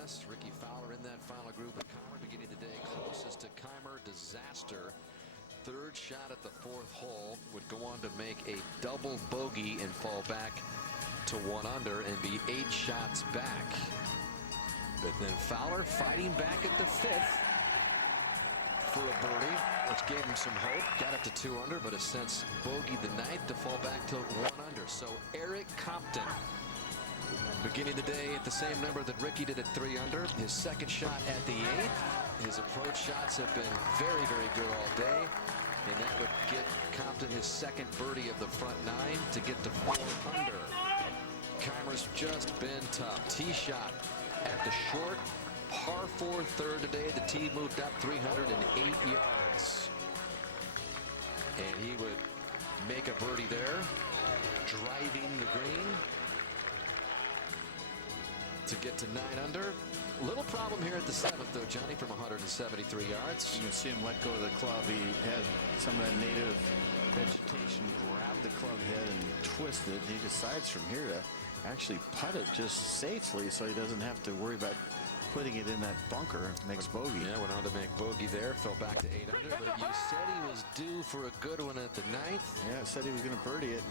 Yes, Ricky Fowler in that final group, and Kaymer beginning the day closest to Kaymer. Disaster. Third shot at the fourth hole, would go on to make a double bogey and fall back to 1 under and be 8 shots back. But then Fowler fighting back at the 5th for a birdie, which gave him some hope. Got up to 2 under, but has since bogeyed the 9th to fall back to 1 under. So Eric Compton beginning the day at the same number that Ricky did at 3 under. His second shot at the 8th. His approach shots have been very, very good all day. And that would get Compton his second birdie of the front 9 to get to 4 under. Kaymer's just been tough. Tee shot at the short par 4 third today. The tee moved up 308 yards. And he would make a birdie there, driving the green to get to 9 under. Little problem here at the 7th, though, Johnny, from 173 yards. You can see him let go of the club. He had some of that native vegetation grab the club head and twist it. He decides from here to actually putt it just safely so he doesn't have to worry about putting it in that bunker. Makes bogey. Yeah, went on to make bogey there. Fell back to 8 under. But you said he was due for a good one at the 9th. Yeah, I said he was going to birdie it.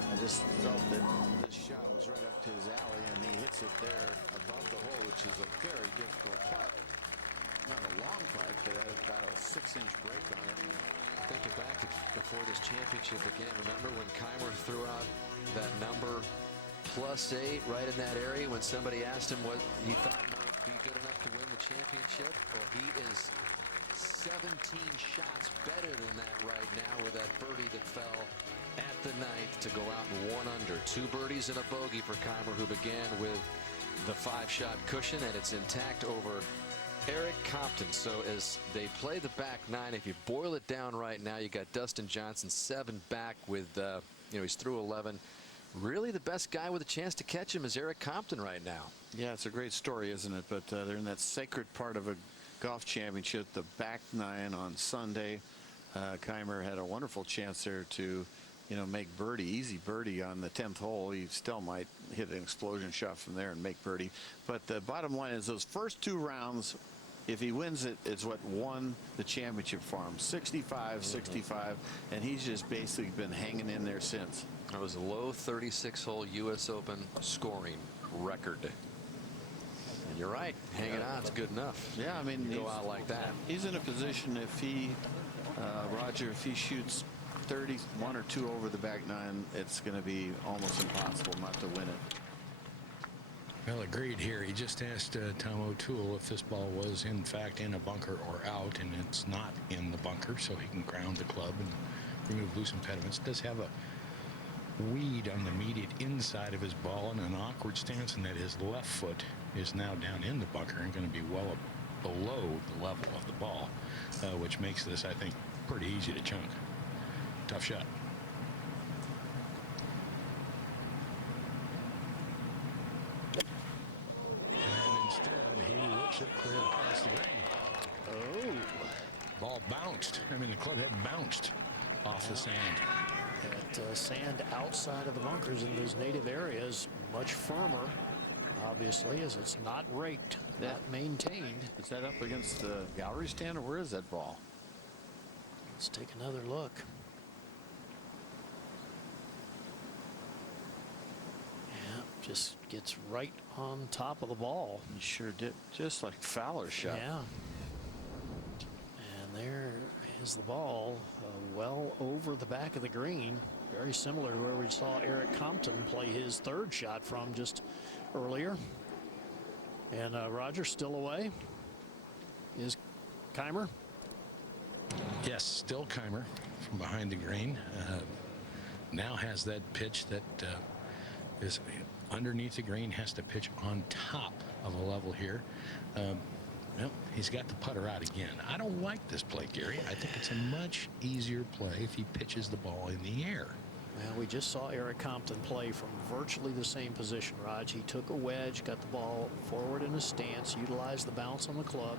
And I just felt that this shot was right up to his alley, and he hits it there above the hole, which is a very difficult putt. Not a long putt, but about a 6-inch break on it. Thinking back to before this championship began, remember when Kaymer threw out that number +8 right in that area when somebody asked him what he thought might be good enough to win the championship? Well, he is 17 shots better than that right now with that birdie that fell at the 9th to go out in 1 under. 2 birdies and a bogey for Kaymer, who began with the 5-shot cushion, and it's intact over Eric Compton. So as they play the back 9, if you boil it down right now, you got Dustin Johnson 7 back with he's through 11. Really the best guy with a chance to catch him is Eric Compton right now. Yeah, it's a great story, isn't it? But they're in that sacred part of a golf championship, the back 9 on Sunday. Kaymer had a wonderful chance there to make birdie, easy birdie on the 10th hole. He still might hit an explosion shot from there and make birdie. But the bottom line is those first 2 rounds, if he wins it, it's what won the championship for him. 65, and he's just basically been hanging in there since. That was a low 36-hole U.S. Open scoring record. And you're right, hanging on is good enough. Yeah, I mean, go out like that. He's in a position if he, Roger, if he shoots 31 or 2 over the back 9, it's going to be almost impossible not to win it. Well, agreed here. He just asked Tom O'Toole if this ball was in fact in a bunker or out, and it's not in the bunker, so he can ground the club and remove loose impediments. Does have a weed on the immediate inside of his ball and an awkward stance, and that his left foot is now down in the bunker and going to be well below the level of the ball, which makes this, I think, pretty easy to chunk. Tough shot. And instead, he whips it clear across the green. Oh. Ball bounced. I mean, the club head bounced off the sand. That sand outside of the bunkers in those native areas much firmer, obviously, as it's not raked, not maintained. Is that up against the gallery stand, or where is that ball? Let's take another look. Yeah, just gets right on top of the ball. He sure did, just like Fowler's shot. Yeah. And there is the ball well over the back of the green. Very similar to where we saw Eric Compton play his 3rd shot from just earlier. And Roger still away. Is Kaymer? Yes, still Kaymer from behind the green. Now has that pitch that is underneath the green, has to pitch on top of a level here. Well, he's got the putter out again. I don't like this play, Gary. I think it's a much easier play if he pitches the ball in the air. Well, we just saw Eric Compton play from virtually the same position, Raj. He took a wedge, got the ball forward in a stance, utilized the bounce on the club,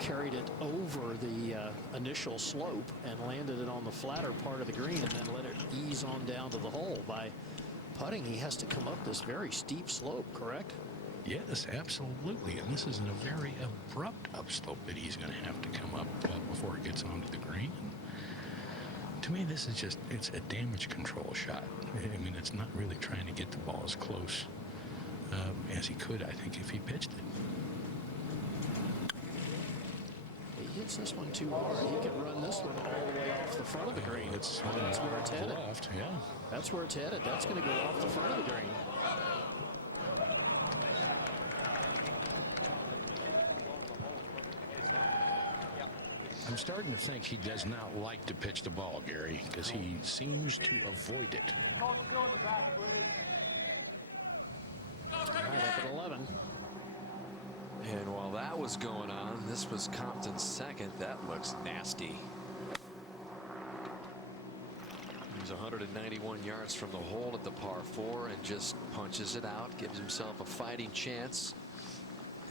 carried it over the initial slope and landed it on the flatter part of the green, and then let it ease on down to the hole. By putting, he has to come up this very steep slope, correct? Yes, absolutely. And this is in a very abrupt upslope that he's going to have to come up before it gets onto the green. And to me, this is just, it's a damage control shot. I mean, it's not really trying to get the ball as close as he could, I think, if he pitched it. He hits this one too hard. He could run this one all the way off the front of the green. That's where it's headed. Left, yeah. That's where it's headed. That's going to go off the front of the green. I'm starting to think he does not like to pitch the ball, Gary, because he seems to avoid it. All right, up at 11. And while that was going on, this was Compton's second. That looks nasty. He's 191 yards from the hole at the par 4 and just punches it out, gives himself a fighting chance.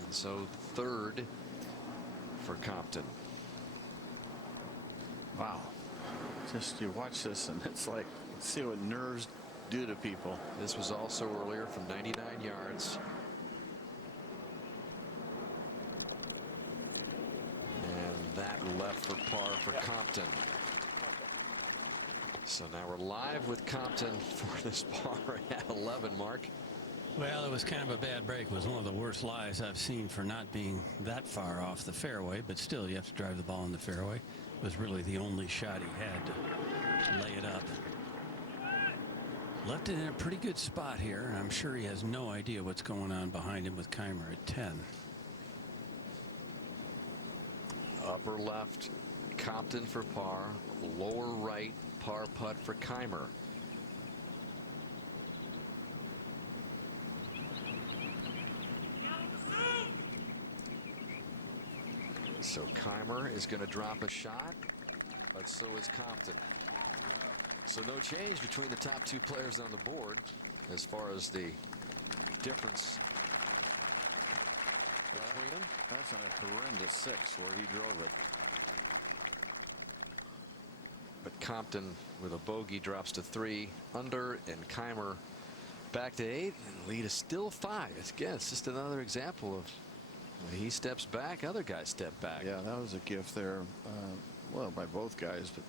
And so third for Compton. Wow. Just you watch this and it's like, see what nerves do to people. This was also earlier from 99 yards. And that left for par for Compton. So now we're live with Compton for this par at 11, Mark. Well, it was kind of a bad break. It was one of the worst lies I've seen for not being that far off the fairway, but still you have to drive the ball in the fairway. It was really the only shot he had to lay it up. Left it in a pretty good spot here, and I'm sure he has no idea what's going on behind him with Kaymer at 10. Upper left, Compton for par. Lower right, par putt for Kaymer. So Kaymer is going to drop a shot, but so is Compton. So no change between the top two players on the board as far as the difference between them. That's a horrendous 6 where he drove it. But Compton with a bogey drops to 3 under, and Kaymer back to 8, and lead is still 5. Again, it's just another example of when he steps back, other guys step back. Yeah, that was a gift there, well, by both guys, but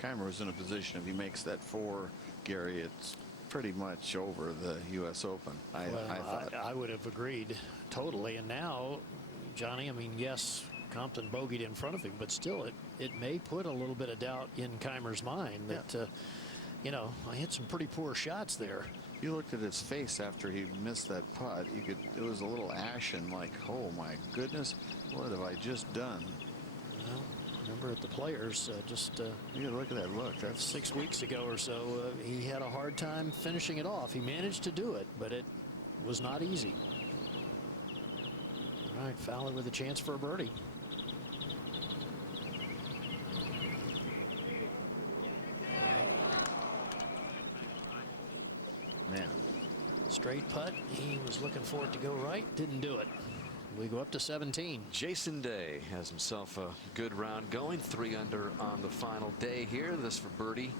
Kaymer was in a position, if he makes that 4, Gary, it's pretty much over the U.S. Open. I thought. I would have agreed totally. And now, Johnny, I mean, yes, Compton bogeyed in front of him, but still it may put a little bit of doubt in Kaymer's mind that, you know, I hit some pretty poor shots there. You looked at his face after he missed that putt. You could, it was a little ashen, like, oh my goodness, what have I just done? Well, remember at the Players, You look at that look. That's 6 weeks ago or so, he had a hard time finishing it off. He managed to do it, but it was not easy. All right, Fowler with a chance for a birdie. man. Straight putt. He was looking for it to go right. Didn't do it. We go up to 17. Jason Day has himself a good round going. 3 under on the final day here. This for birdie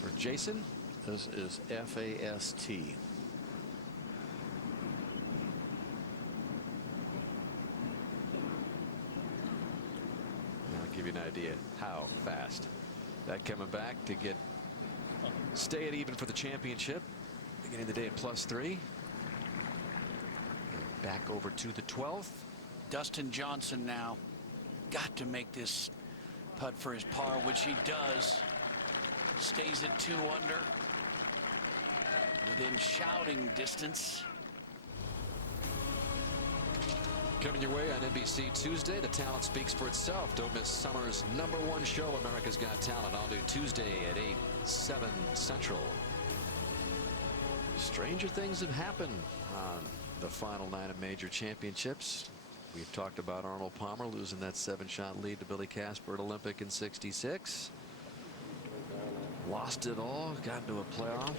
for Jason. This is FAST. I'll give you an idea how fast. That coming back to get stay at even for the championship. Beginning the day at +3. Back over to the 12th. Dustin Johnson now got to make this putt for his par, which he does. Stays at 2 under. Within shouting distance. Coming your way on NBC Tuesday, the talent speaks for itself. Don't miss summer's #1 show, America's Got Talent. I'll do Tuesday at 8, 7 Central. Stranger things have happened on the final night of major championships. We've talked about Arnold Palmer losing that 7-shot lead to Billy Casper at Olympic in '66. Lost it all, got into a playoff,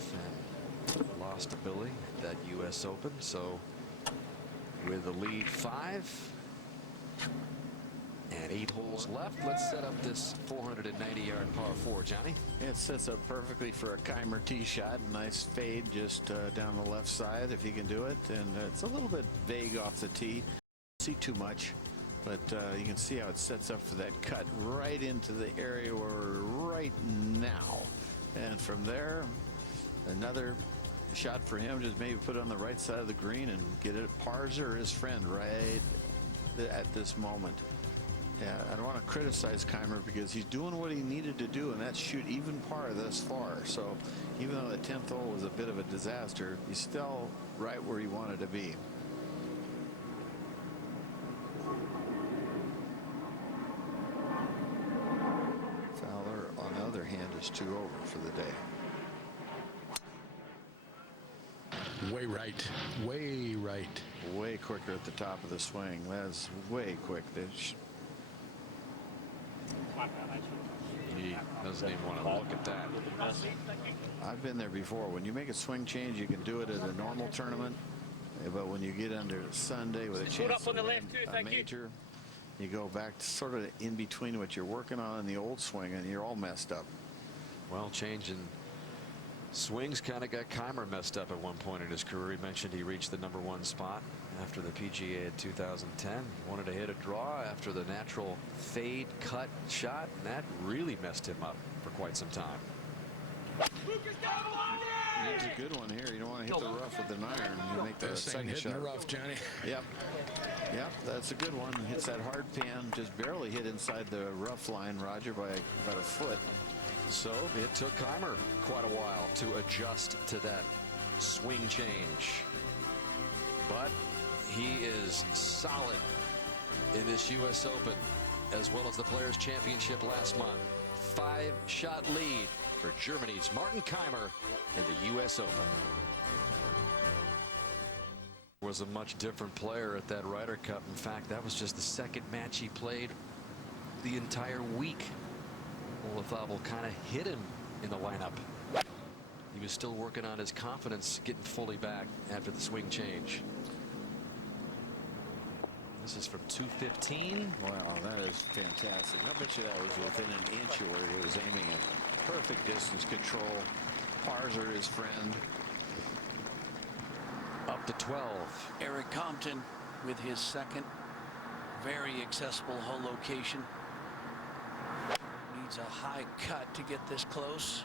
and lost to Billy at that U.S. Open. So with the lead 5, And 8 holes left. Let's set up this 490-yard par 4, Johnny. It sets up perfectly for a Kaymer tee shot. Nice fade just down the left side if he can do it. And it's a little bit vague off the tee. See too much, but you can see how it sets up for that cut right into the area where we're right now. And from there, another shot for him, just maybe put it on the right side of the green and get it. Parzer, his friend, right at this moment. Yeah, I don't want to criticize Kaymer because he's doing what he needed to do, and that's shoot even par thus far. So even though the 10th hole was a bit of a disaster, he's still right where he wanted to be. Fowler, on the other hand, is 2 over for the day. Way right. Way right. Way quicker at the top of the swing. That's way quick. He doesn't even want to look at that. I've been there before. When you make a swing change, you can do it at a normal tournament. But when you get under Sunday with a chance to win a major, you go back to sort of in between what you're working on in the old swing, and you're all messed up. Well, changing swings kind of got Kaymer messed up at one point in his career. He mentioned he reached the #1 spot after the PGA in 2010. Wanted to hit a draw after the natural fade cut shot, and that really messed him up for quite some time. Here's a good one here. You don't want to hit the rough with an iron. You make the second shot. Hitting the rough, Johnny. Yep. Yep, that's a good one. Hits that hard pan, just barely hit inside the rough line, Roger, by about a foot. So it took Kaymer quite a while to adjust to that swing change. But he is solid in this U.S. Open, as well as the Players' Championship last month. 5-shot lead for Germany's Martin Kaymer in the U.S. Open. Was a much different player at that Ryder Cup. In fact, that was just the second match he played the entire week. Olafable kind of hit him in the lineup. He was still working on his confidence, getting fully back after the swing change. This is from 215. Wow, that is fantastic. I bet you that was within an inch of where he was aiming at. Perfect distance control. Parzer, his friend. Up to 12. Eric Compton with his second very accessible hole location. Needs a high cut to get this close.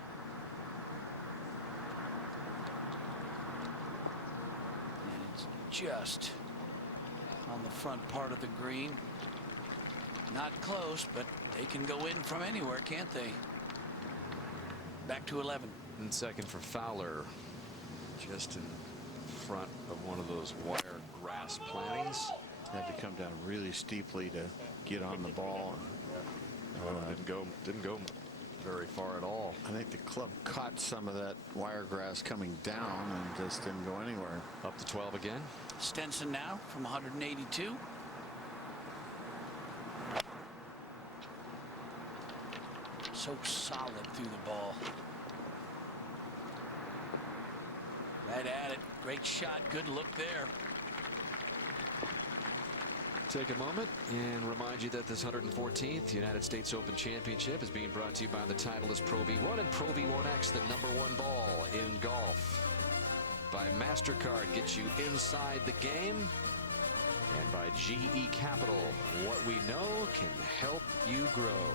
And it's just on the front part of the green. Not close, but they can go in from anywhere, can't they? Back to 11. And second for Fowler, just in front of one of those wire grass plantings. Had to come down really steeply to get on the ball. Didn't go very far at all. I think the club caught some of that wiregrass coming down and just didn't go anywhere. Up to 12 again. Stenson now from 182. So solid through the ball. Right at it. Great shot. Good look there. Take a moment and remind you that this 114th United States Open Championship is being brought to you by the Titleist Pro V1 and Pro V1X, the #1 ball in golf. By MasterCard, gets you inside the game. And by GE Capital, what we know can help you grow.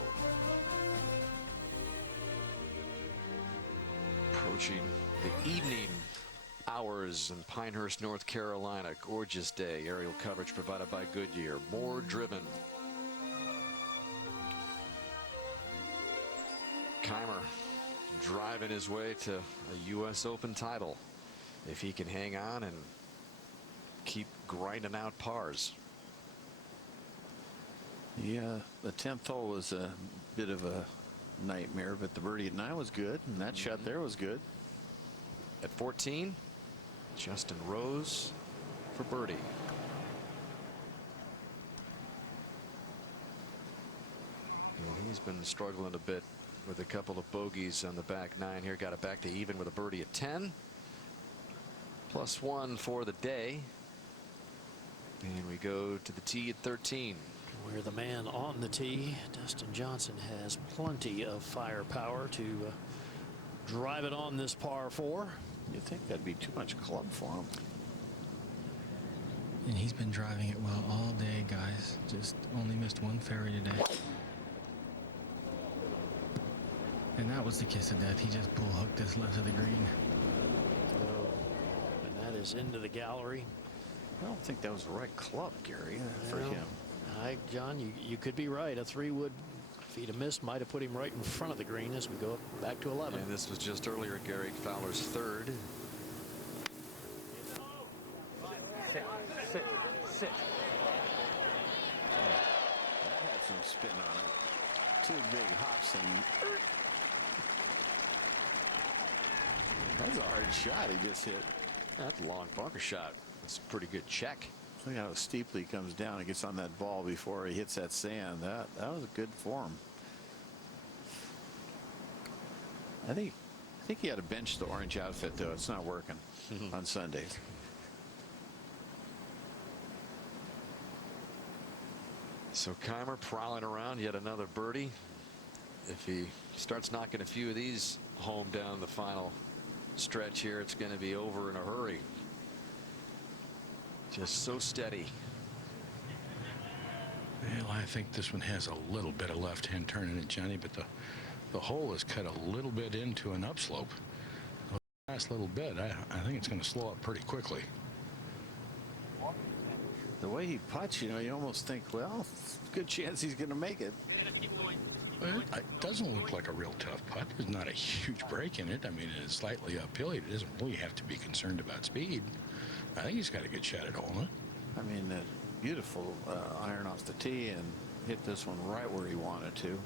Approaching the evening hours in Pinehurst, North Carolina. Gorgeous day. Aerial coverage provided by Goodyear. More driven. Kaymer driving his way to a U.S. Open title if he can hang on and keep grinding out pars. Yeah, the 10th hole was a bit of a nightmare, but the birdie at 9 was good, and that shot there was good. At 14, Justin Rose for birdie. And he's been struggling a bit with a couple of bogeys on the back 9 here. Got it back to even with a birdie at 10. +1 for the day. And we go to the tee at 13. Where the man on the tee, Dustin Johnson, has plenty of firepower to drive it on this par 4. You'd think that'd be too much club for him. And he's been driving it well all day, guys. Just only missed one fairway today. And that was the kiss of death. He just pull hooked this left of the green. And that is into the gallery. I don't think that was the right club, Gary, for Well, him. John, you could be right. A 3-wood, if he'd have missed, might have put him right in front of the green as we go back to 11. And this was just earlier Gary Fowler's 3rd. Sit. That had some spin on it. 2 big hops and that's a hard shot he just hit. That's a long bunker shot. That's a pretty good check. Look how steeply he comes down and gets on that ball before he hits that sand. That was a good form. I think he had to bench the orange outfit, though. It's not working on Sundays. So Kaymer prowling around, yet another birdie. If he starts knocking a few of these home down the final stretch here, it's going to be over in a hurry. Just so steady. Well, I think this one has a little bit of left-hand turn in it, Johnny, but the hole is cut a little bit into an upslope. The last little bit, I think it's going to slow up pretty quickly. The way he putts, you almost think, well, good chance he's going to make it. Well, it doesn't look like a real tough putt. There's not a huge break in it. I mean, it's slightly uphill. He doesn't really have to be concerned about speed. I think he's got a good shot at holding it. I mean, that beautiful iron off the tee and hit this one right where he wanted to.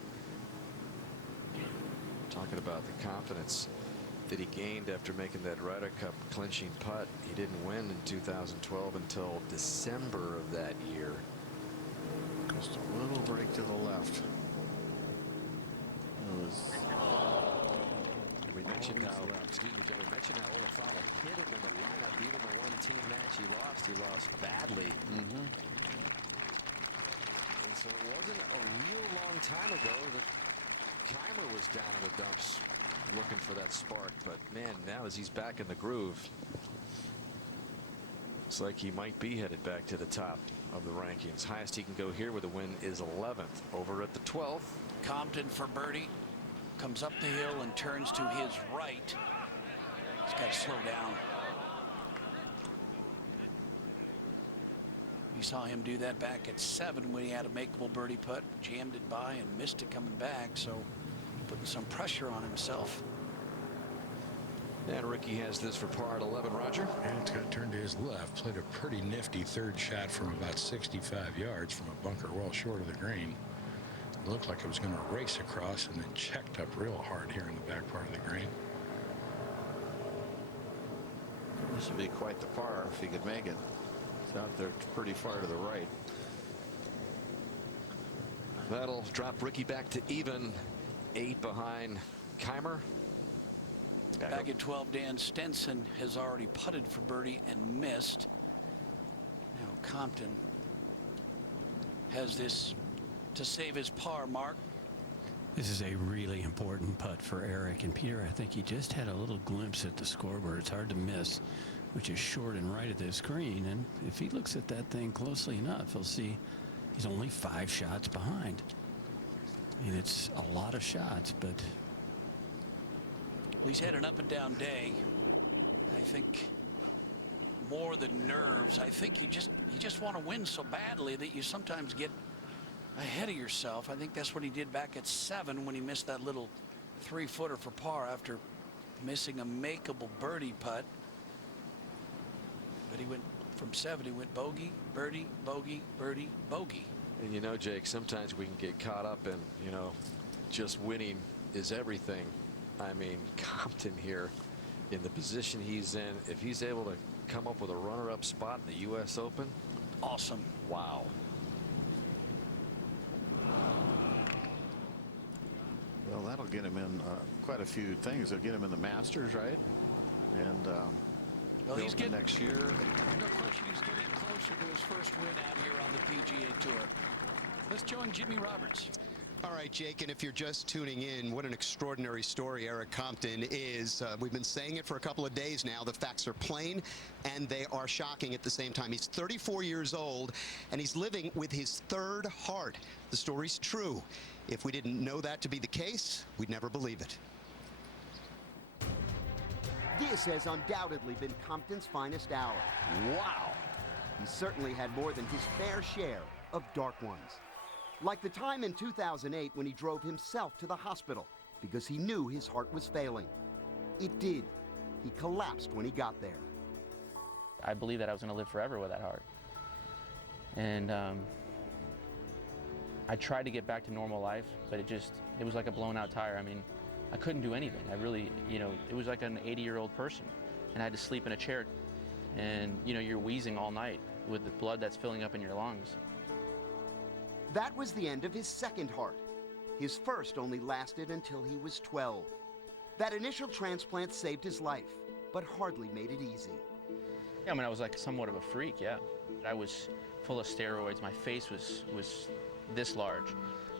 Talking about the confidence that he gained after making that Ryder Cup clinching putt. He didn't win in 2012 until December of that year. Just a little break to the left. We mentioned how, excuse me, Joe, we mentioned how Olafala hit him in the lineup. Even the one team match he lost badly. And so it wasn't a real long time ago that Kaymer was down in the dumps looking for that spark. But man, now as he's back in the groove, it's like he might be headed back to the top of the rankings. Highest he can go here with a win is 11th. Over at the 12th. Compton for birdie. Comes up the hill and turns to his right. He's got to slow down. We saw him do that back at 7 when he had a makeable birdie putt, jammed it by and missed it coming back, so putting some pressure on himself. And Ricky has this for par at 11, Roger. And it's got turned to his left. Played a pretty nifty 3rd shot from about 65 yards from a bunker well short of the green. It looked like it was going to race across and then checked up real hard here in the back part of the green. This would be quite the par if he could make it. It's out there pretty far to the right. That'll drop Ricky back to even 8 behind Kaymer. Back at 12, Dan Stenson has already putted for birdie and missed. Now Compton has this to save his par mark. This is a really important putt for Eric. And Peter, I think he just had a little glimpse at the scoreboard. It's hard to miss, which is short and right of this green. And if he looks at that thing closely enough, he'll see he's only 5 shots behind. I mean, it's a lot of shots, but Well, he's had an up and down day. I think more than nerves. I think you just want to win so badly that you sometimes get ahead of yourself. I think that's what he did back at 7 when he missed that little 3-footer for par after missing a makeable birdie putt. But he went from 7, he went bogey, birdie, bogey, birdie, bogey. And Jake, sometimes we can get caught up in, just winning is everything. I mean, Compton here in the position he's in, if he's able to come up with a runner-up spot in the U.S. Open. Awesome. Wow. Well, that'll get him in quite a few things. It'll get him in the Masters, right? And well, he's getting next year. No question, he's getting closer to his first win out here on the PGA Tour. Let's join Jimmy Roberts. All right, Jake, and if you're just tuning in, what an extraordinary story Eric Compton is. We've been saying it for a couple of days now. The facts are plain, and they are shocking at the same time. He's 34 years old, and he's living with his third heart. The story's true. If we didn't know that to be the case, we'd never believe it. This has undoubtedly been Compton's finest hour. Wow. He certainly had more than his fair share of dark ones. Like the time in 2008 when he drove himself to the hospital because he knew his heart was failing. It did. He collapsed when he got there. I believed that I was going to live forever with that heart. And I tried to get back to normal life, but it was like a blown out tire. I mean, I couldn't do anything. I really, it was like an 80-year-old person, and I had to sleep in a chair, and, you're wheezing all night with the blood that's filling up in your lungs. That was the end of his second heart. His first only lasted until he was 12. That initial transplant saved his life, but hardly made it easy. Yeah, I mean, I was like somewhat of a freak, yeah. I was full of steroids. My face was this large.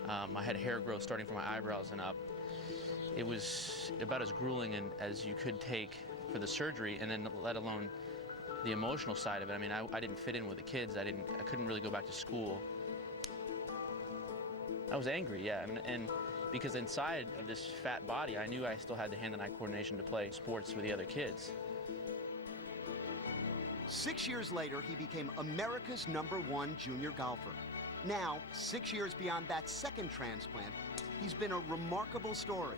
I had hair growth starting from my eyebrows and up. It was about as grueling as you could take for the surgery, and then let alone the emotional side of it. I mean, I didn't fit in with the kids. I couldn't really go back to school. I was angry, yeah, and because inside of this fat body, I knew I still had the hand-to-eye coordination to play sports with the other kids. 6 years later, he became America's #1 junior golfer. Now, 6 years beyond that second transplant, he's been a remarkable story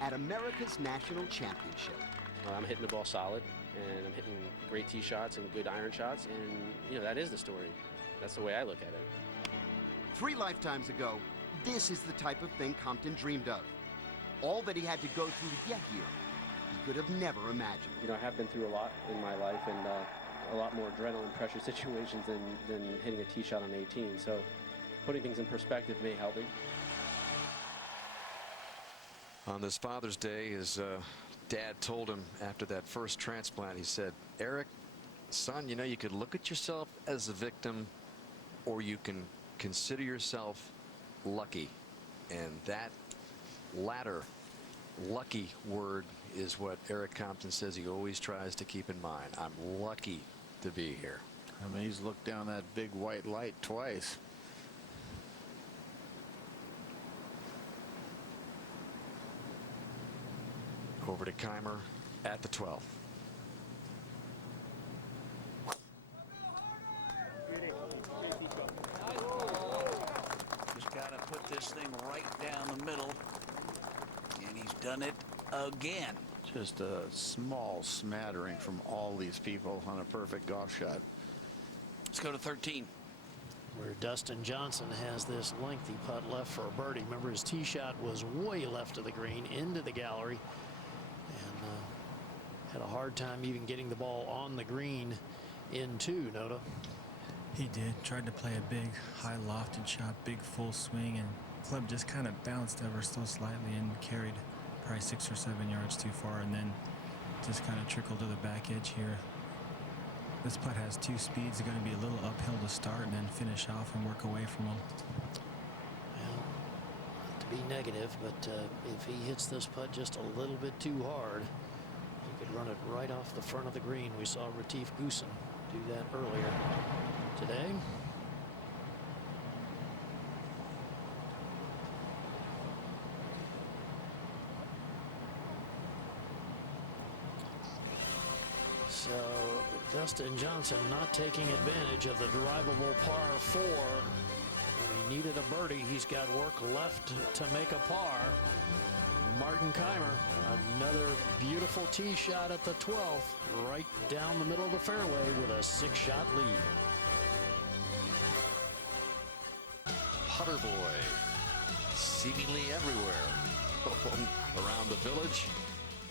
at America's National Championship. I'm hitting the ball solid, and I'm hitting great tee shots and good iron shots, and, that is the story. That's the way I look at it. 3 lifetimes ago, this is the type of thing Compton dreamed of. All that he had to go through to get here, he could have never imagined. I have been through a lot in my life, and a lot more adrenaline pressure situations than hitting a tee shot on 18. So putting things in perspective may help him. On this Father's Day, his dad told him after that first transplant, he said, Eric, son, you could look at yourself as a victim, or you can consider yourself lucky. And that latter lucky word is what Eric Compton says he always tries to keep in mind. I'm lucky to be here. I mean, he's looked down that big white light twice. Over to Kaymer at the 12th. Just got to put this thing right down the middle, and he's done it again. Just a small smattering from all these people on a perfect golf shot. Let's go to 13. Where Dustin Johnson has this lengthy putt left for a birdie. Remember, his tee shot was way left of the green into the gallery, and had a hard time even getting the ball on the green in two. Noda. He did. Tried to play a big high lofted shot, big full swing, and club just kind of bounced ever so slightly and carried probably 6 or 7 yards too far, and then just kind of trickled to the back edge here. This putt has 2 speeds. It's going to be a little uphill to start and then finish off and work away from him. Well, not to be negative, but if he hits this putt just a little bit too hard, he could run it right off the front of the green. We saw Retief Goosen do that earlier today. So Dustin Johnson not taking advantage of the drivable par 4. When he needed a birdie, he's got work left to make a par. Martin Kaymer, another beautiful tee shot at the 12th, right down the middle of the fairway with a 6-shot lead. Putter boy, seemingly everywhere around the village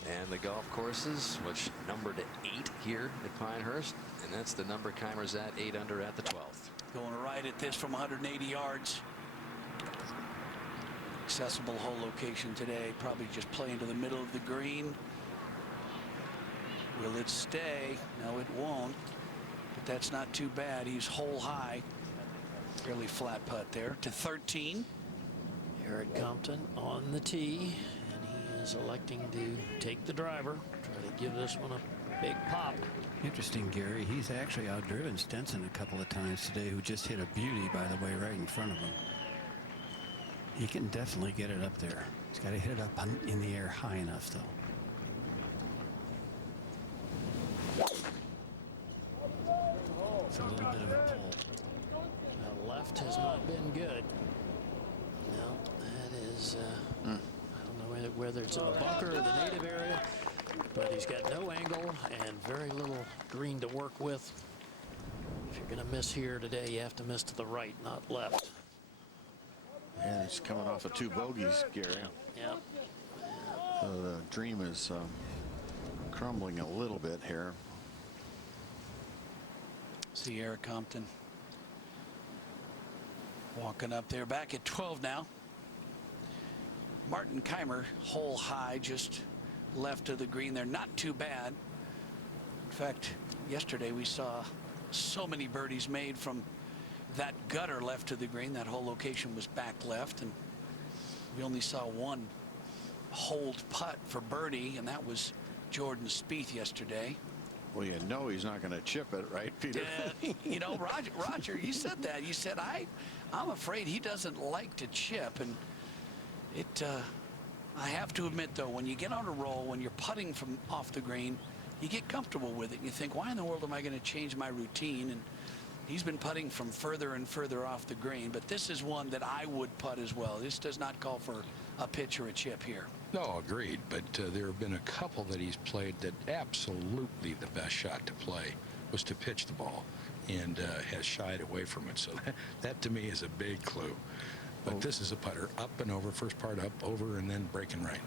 and the golf courses, which numbered 8 here at Pinehurst, and that's the number Kaymer's at, 8 under at the 12th. Going right at this from 180 yards. Accessible hole location today. Probably just playing to the middle of the green. Will it stay? No, it won't. But that's not too bad. He's hole high. Fairly flat putt there to 13. Eric Compton on the tee, and he is electing to take the driver, try to give this one a big pop. Interesting, Gary. He's actually outdriven Stenson a couple of times today, who just hit a beauty, by the way, right in front of him. He can definitely get it up there. He's got to hit it up in the air high enough, though. It's a little bit of a pull. The left has not been good. No, that is, I don't know whether it's in the bunker or the native area, but he's got no angle and very little green to work with. If you're going to miss here today, you have to miss to the right, not left. And he's coming off of 2 bogeys, Gary. Yeah. So the dream is crumbling a little bit here. See Eric Compton walking up there, back at 12 now. Martin Kaymer, hole high, just left of the green. They're not too bad. In fact, yesterday we saw so many birdies made from that gutter left of the green. That whole location was back left, and we only saw one hold putt for birdie, and that was Jordan Spieth yesterday. Well, you know he's not going to chip it, right, Peter? You know, Roger, you said that. You said, I'm afraid he doesn't like to chip, and I have to admit, though, when you get on a roll, when you're putting from off the green, you get comfortable with it. And you think, why in the world am I going to change my routine? And he's been putting from further and further off the green, but this is one that I would putt as well. This does not call for a pitch or a chip here. No, agreed. But there have been a couple that he's played that absolutely the best shot to play was to pitch the ball, and has shied away from it. So that to me is a big clue. But this is a putter, up and over, first part up, over, and then breaking right.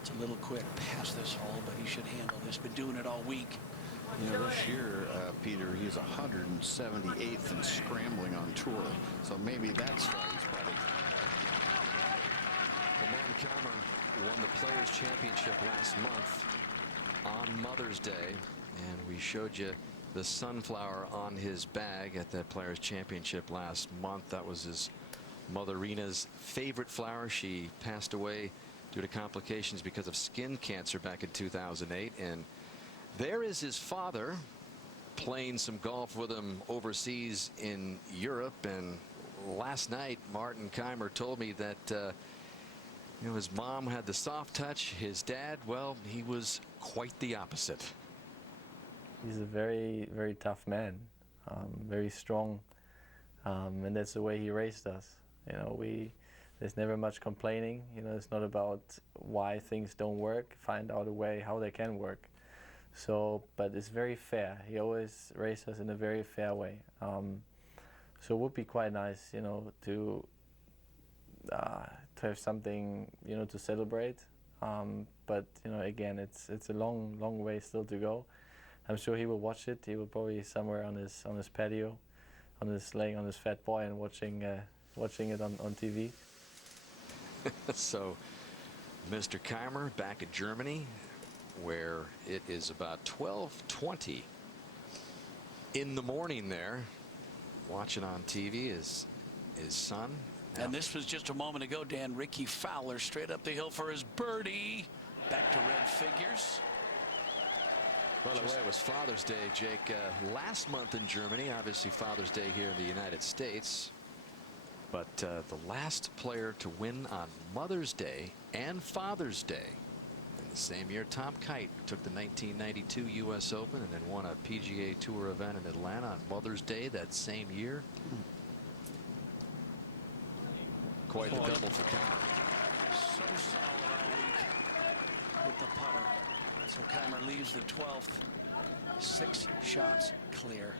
It's a little quick past this hole, but he should handle this. Been doing it all week. You know, this year, Peter, he's 178th in scrambling on tour. So maybe that's why he's putting. Well, Martin Kaymer won the Players' Championship last month on Mother's Day, and we showed you the sunflower on his bag at that Players' Championship last month. That was his mother Rena's favorite flower. She passed away due to complications because of skin cancer back in 2008, and there is his father playing some golf with him overseas in Europe. And last night Martin Kaymer told me that you know, his mom had the soft touch. His dad, well, he was quite the opposite. He's a very, very tough man, very strong, and that's the way he raised us. You know, there's never much complaining. You know, it's not about why things don't work. Find out a way how they can work. So, but it's very fair. He always raised us in a very fair way. So it would be quite nice, you know, to have something, you know, to celebrate. But you know, again, it's a long, long way still to go. I'm sure he will watch it. He will probably somewhere on his patio, laying on his fat boy and watching it on TV. So, Mr. Kaymer back in Germany, where it is about 12:20 in the morning there, watching on TV is his son. And this was just a moment ago, Dan. Ricky Fowler straight up the hill for his birdie. Back to red figures. By the way, it was Father's Day, Jake, last month in Germany. Obviously Father's Day here in the United States. But the last player to win on Mother's Day and Father's Day in the same year, Tom Kite took the 1992 U.S. Open and then won a PGA Tour event in Atlanta on Mother's Day that same year. Quite the double for Kaymer. So solid all week with the putter. So Kaymer leaves the 12th. 6 shots clear.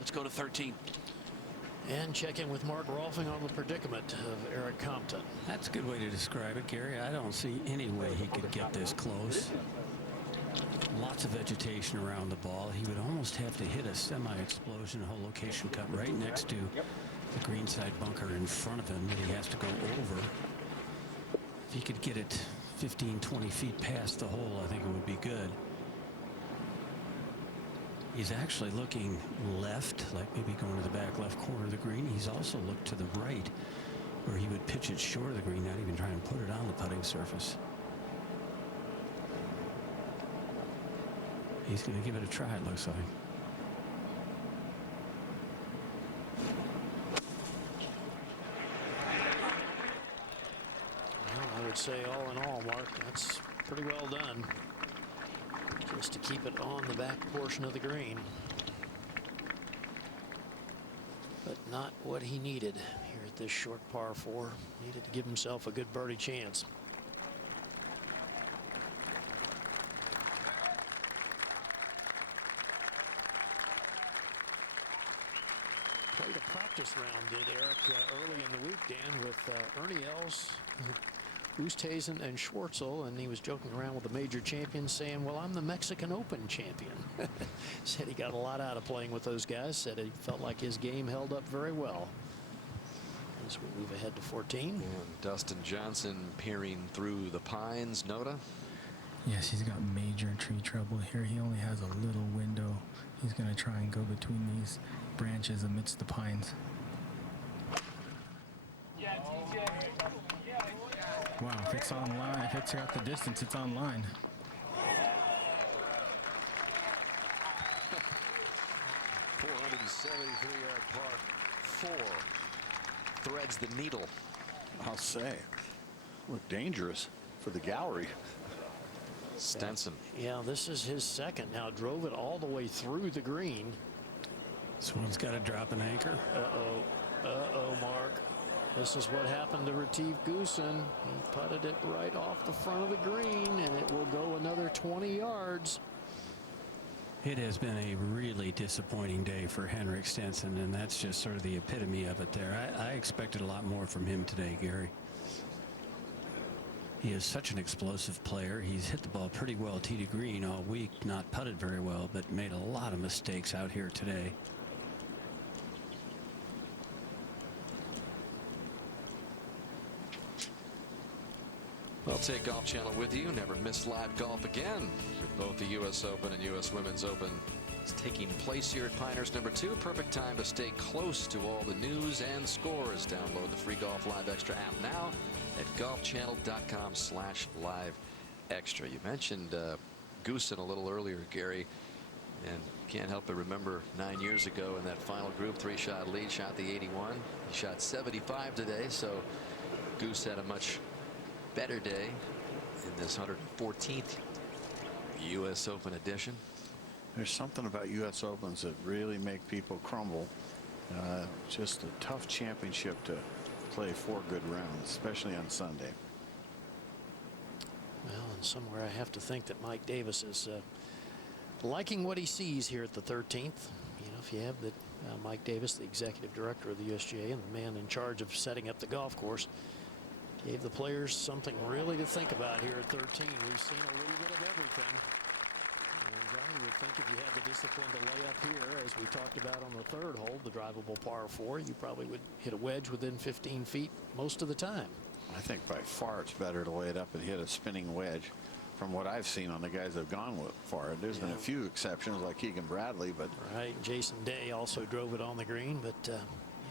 Let's go to 13. And check in with Mark Rolfing on the predicament of Eric Compton. That's a good way to describe it, Gary. I don't see any way he could get this close. Lots of vegetation around the ball. He would almost have to hit a semi-explosion hole location cut right next to the greenside bunker in front of him that he has to go over. If he could get it 15, 20 feet past the hole, I think it would be good. He's actually looking left, like maybe going to the back left corner of the green. He's also looked to the right, where he would pitch it short of the green, not even try and put it on the putting surface. He's going to give it a try, it looks like. Well, I would say all in all, Mark, that's pretty well done. Just to keep it on the back portion of the green. But not what he needed here at this short par 4. Needed to give himself a good birdie chance. Played a practice round, did Eric, early in the week, Dan, with Ernie Els, Oosthuizen, and Schwartzel, and he was joking around with the major champions, saying, well, I'm the Mexican Open champion. Said he got a lot out of playing with those guys. Said he felt like his game held up very well. As we move ahead to 14. And Dustin Johnson peering through the pines. Noda? Yes, he's got major tree trouble here. He only has a little window. He's going to try and go between these branches amidst the pines. Wow, if it's online, if it's got the distance, it's online. .473-yard par 4 threads the needle. I'll say, look dangerous for the gallery. Stenson. Yeah, this is his second. Now drove it all the way through the green. This one's got to drop an anchor. Uh-oh, Mark. This is what happened to Retief Goosen. He putted it right off the front of the green, and it will go another 20 yards. It has been a really disappointing day for Henrik Stenson, and that's just sort of the epitome of it there. I expected a lot more from him today, Gary. He is such an explosive player. He's hit the ball pretty well tee to green all week, not putted very well, but made a lot of mistakes out here today. Well, take Golf Channel with you. Never miss live golf again with both the U.S. Open and U.S. Women's Open. It's taking place here at Pinehurst #2. Perfect time to stay close to all the news and scores. Download the free Golf Live Extra app now at golfchannel.com/live extra. You mentioned Goosen a little earlier, Gary, and can't help but remember 9 years ago in that final group 3-shot lead, shot the 81. He shot 75 today, so Goose had a much better day in this 114th U.S. Open edition. There's something about U.S. Opens that really make people crumble. Just a tough championship to play 4 good rounds, especially on Sunday. Well, and somewhere I have to think that Mike Davis is liking what he sees here at the 13th. You know, if you have the Mike Davis, the executive director of the USGA and the man in charge of setting up the golf course, gave the players something really to think about here at 13. We've seen a little bit of everything. And Johnny would think if you had the discipline to lay up here, as we talked about on the 3rd hole, the drivable par 4, you probably would hit a wedge within 15 feet most of the time. I think by far it's better to lay it up and hit a spinning wedge from what I've seen on the guys that have gone for it. There's been a few exceptions like Keegan Bradley, but right, Jason Day also drove it on the green, but you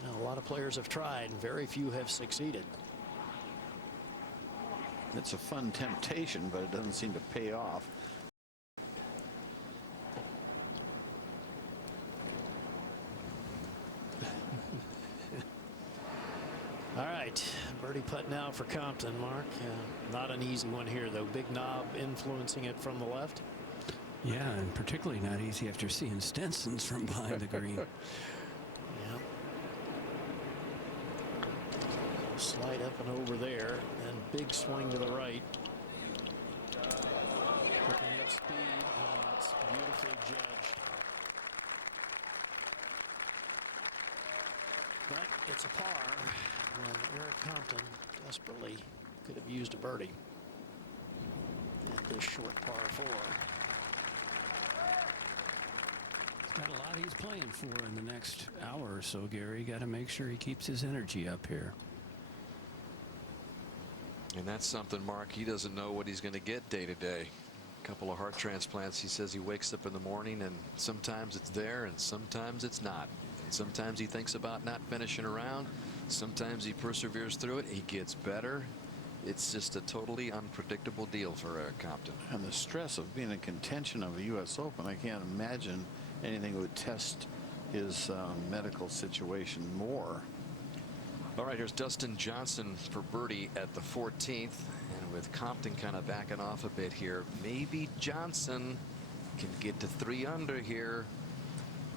know, a lot of players have tried and very few have succeeded. it's a fun temptation, but it doesn't seem to pay off. All right, birdie putt now for Compton, Mark. Not an easy one here, though. Big knob influencing it from the left. Yeah, and particularly not easy after seeing Stenson's from behind the green. Yeah. Slide up and over there, and big swing to the right. Picking up speed. Oh, that's beautifully judged. But it's a par when Eric Compton desperately could have used a birdie at this short par 4. He's got a lot he's playing for in the next hour or so, Gary. Got to make sure he keeps his energy up here. And that's something, Mark, he doesn't know what he's going to get day to day. A couple of heart transplants. He says he wakes up in the morning and sometimes it's there and sometimes it's not. And sometimes he thinks about not finishing around. Sometimes he perseveres through it. He gets better. It's just a totally unpredictable deal for Eric Compton. And the stress of being in contention of a U.S. Open, I can't imagine anything that would test his medical situation more. All right, here's Dustin Johnson for birdie at the 14th. And with Compton kind of backing off a bit here, maybe Johnson can get to 3 under here,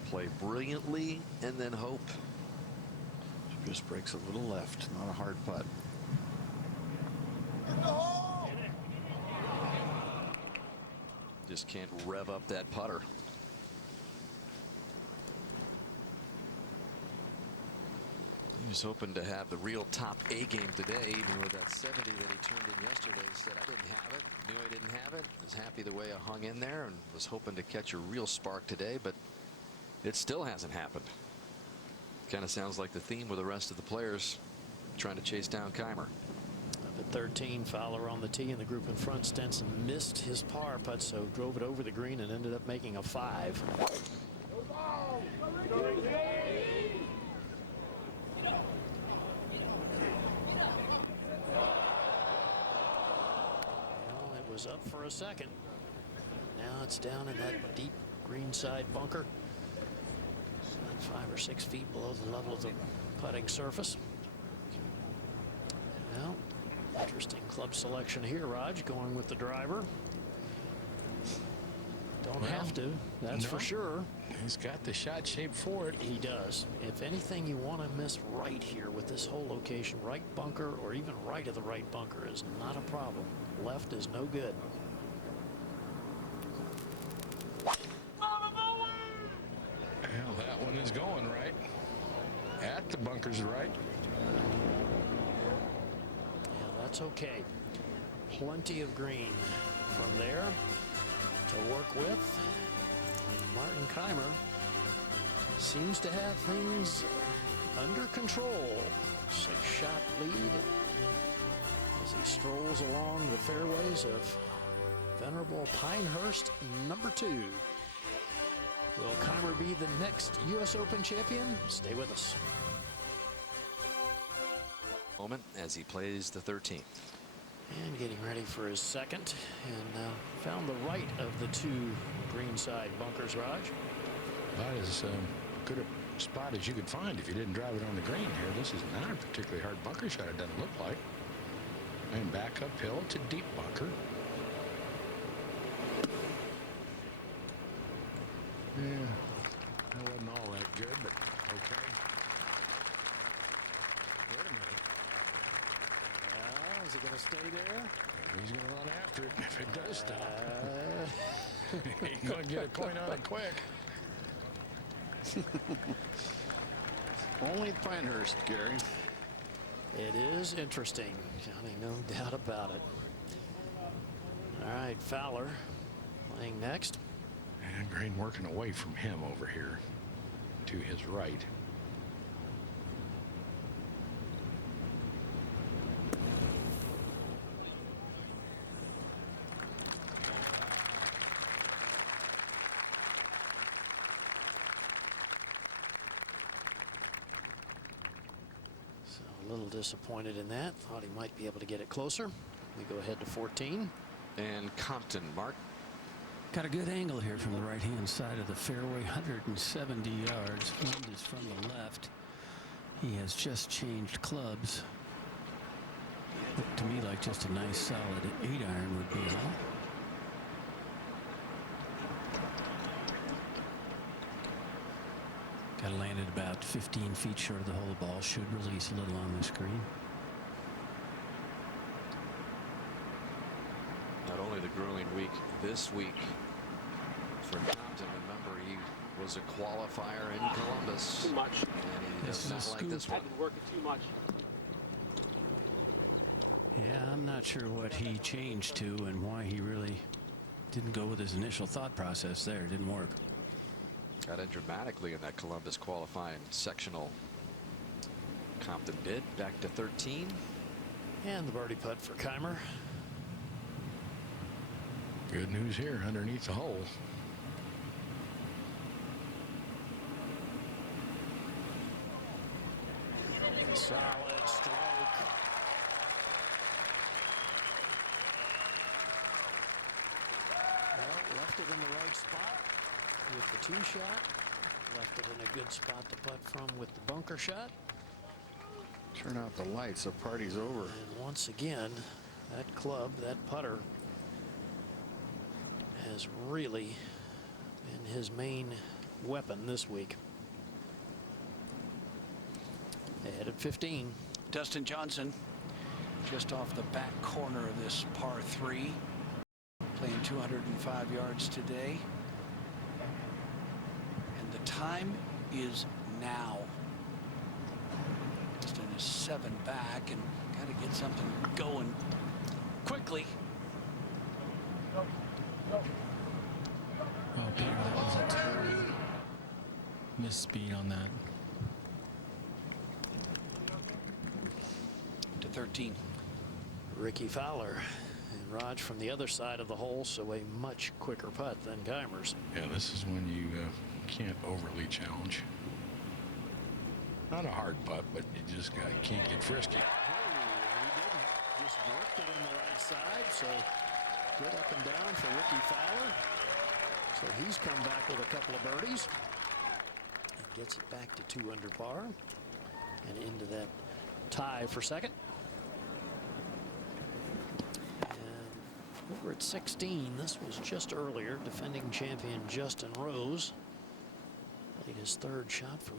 play brilliantly, and then hope. Just breaks a little left, not a hard putt. Just can't rev up that putter. He was hoping to have the real top A game today, even with that 70 that he turned in yesterday. He said, I didn't have it, knew I didn't have it, was happy the way I hung in there, and was hoping to catch a real spark today, but it still hasn't happened. Kind of sounds like the theme with the rest of the players trying to chase down Kaymer. Up at 13, Fowler on the tee, and the group in front. Stenson missed his par putt, so drove it over the green and ended up making a 5. Was up for a second. Now it's down in that deep green side bunker. It's about 5 or 6 feet below the level of the putting surface. Well, interesting club selection here, Raj, going with the driver. Don't have to, that's for sure. He's got the shot shape for it. He does. If anything, you want to miss right here with this whole location. Right bunker or even right of the right bunker is not a problem. Left is no good. Well, that one is going right. At the bunker's right. Yeah, that's okay. Plenty of green from there to work with. Martin Kaymer seems to have things under control. 6-shot lead as he strolls along the fairways of venerable Pinehurst number 2. Will Kaymer be the next U.S. Open champion? Stay with us. Moment as he plays the 13th. And getting ready for his second, and found the right of the 2 greenside bunkers, Raj. About as good a spot as you could find if you didn't drive it on the green here. This is not a particularly hard bunker shot, it doesn't look like. And back uphill, it's a deep bunker. Yeah, that wasn't all that good, but okay. Wait a minute. Is he going to stay there? He's going to run after it if it does stop. He's going to get a point on it quick. Only Pinehurst, Gary. It is interesting, Johnny, no doubt about it. All right, Fowler playing next. And green working away from him over here to his right. A little disappointed in that. Thought he might be able to get it closer. We go ahead to 14. And Compton, Mark. Got a good angle here from the right-hand side of the fairway, 170 yards. Wind is from the left. He has just changed clubs. Looked to me like just a nice solid 8-iron would be all. Got to land it about 15 feet short of the hole. Ball should release a little on the screen. Not only the grueling week this week for Compton. Remember, he was a qualifier in Columbus. Too much. And he does not like this one. I've been working too much. Yeah, I'm not sure what he changed to and why he really didn't go with his initial thought process there. It didn't work. Got in dramatically in that Columbus qualifying sectional. Compton did. Back to 13. And the birdie putt for Kaymer. Good news here underneath the hole. Solid stroke. Well, left it in the right spot with the tee shot. Left it in a good spot to putt from with the bunker shot. Turn out the lights, the party's over. And once again, that club, that putter, has really been his main weapon this week. Ahead at 15. Dustin Johnson just off the back corner of this par 3, playing 205 yards today. And the time is now. Dustin is 7 back and got to get something going quickly. Oh, Peter, that was a total missed speed on that. To 13. Ricky Fowler and Raj from the other side of the hole, so a much quicker putt than Kaymer's. Yeah, this is when you can't overly challenge. Not a hard putt, but you just can't get frisky. Oh, he didn't. Just worked it in the right side, so good up and down for Ricky Fowler. So he's come back with a couple of birdies and gets it back to 2 under par and into that tie for second. And over at 16, this was just earlier. Defending champion Justin Rose played his 3rd shot from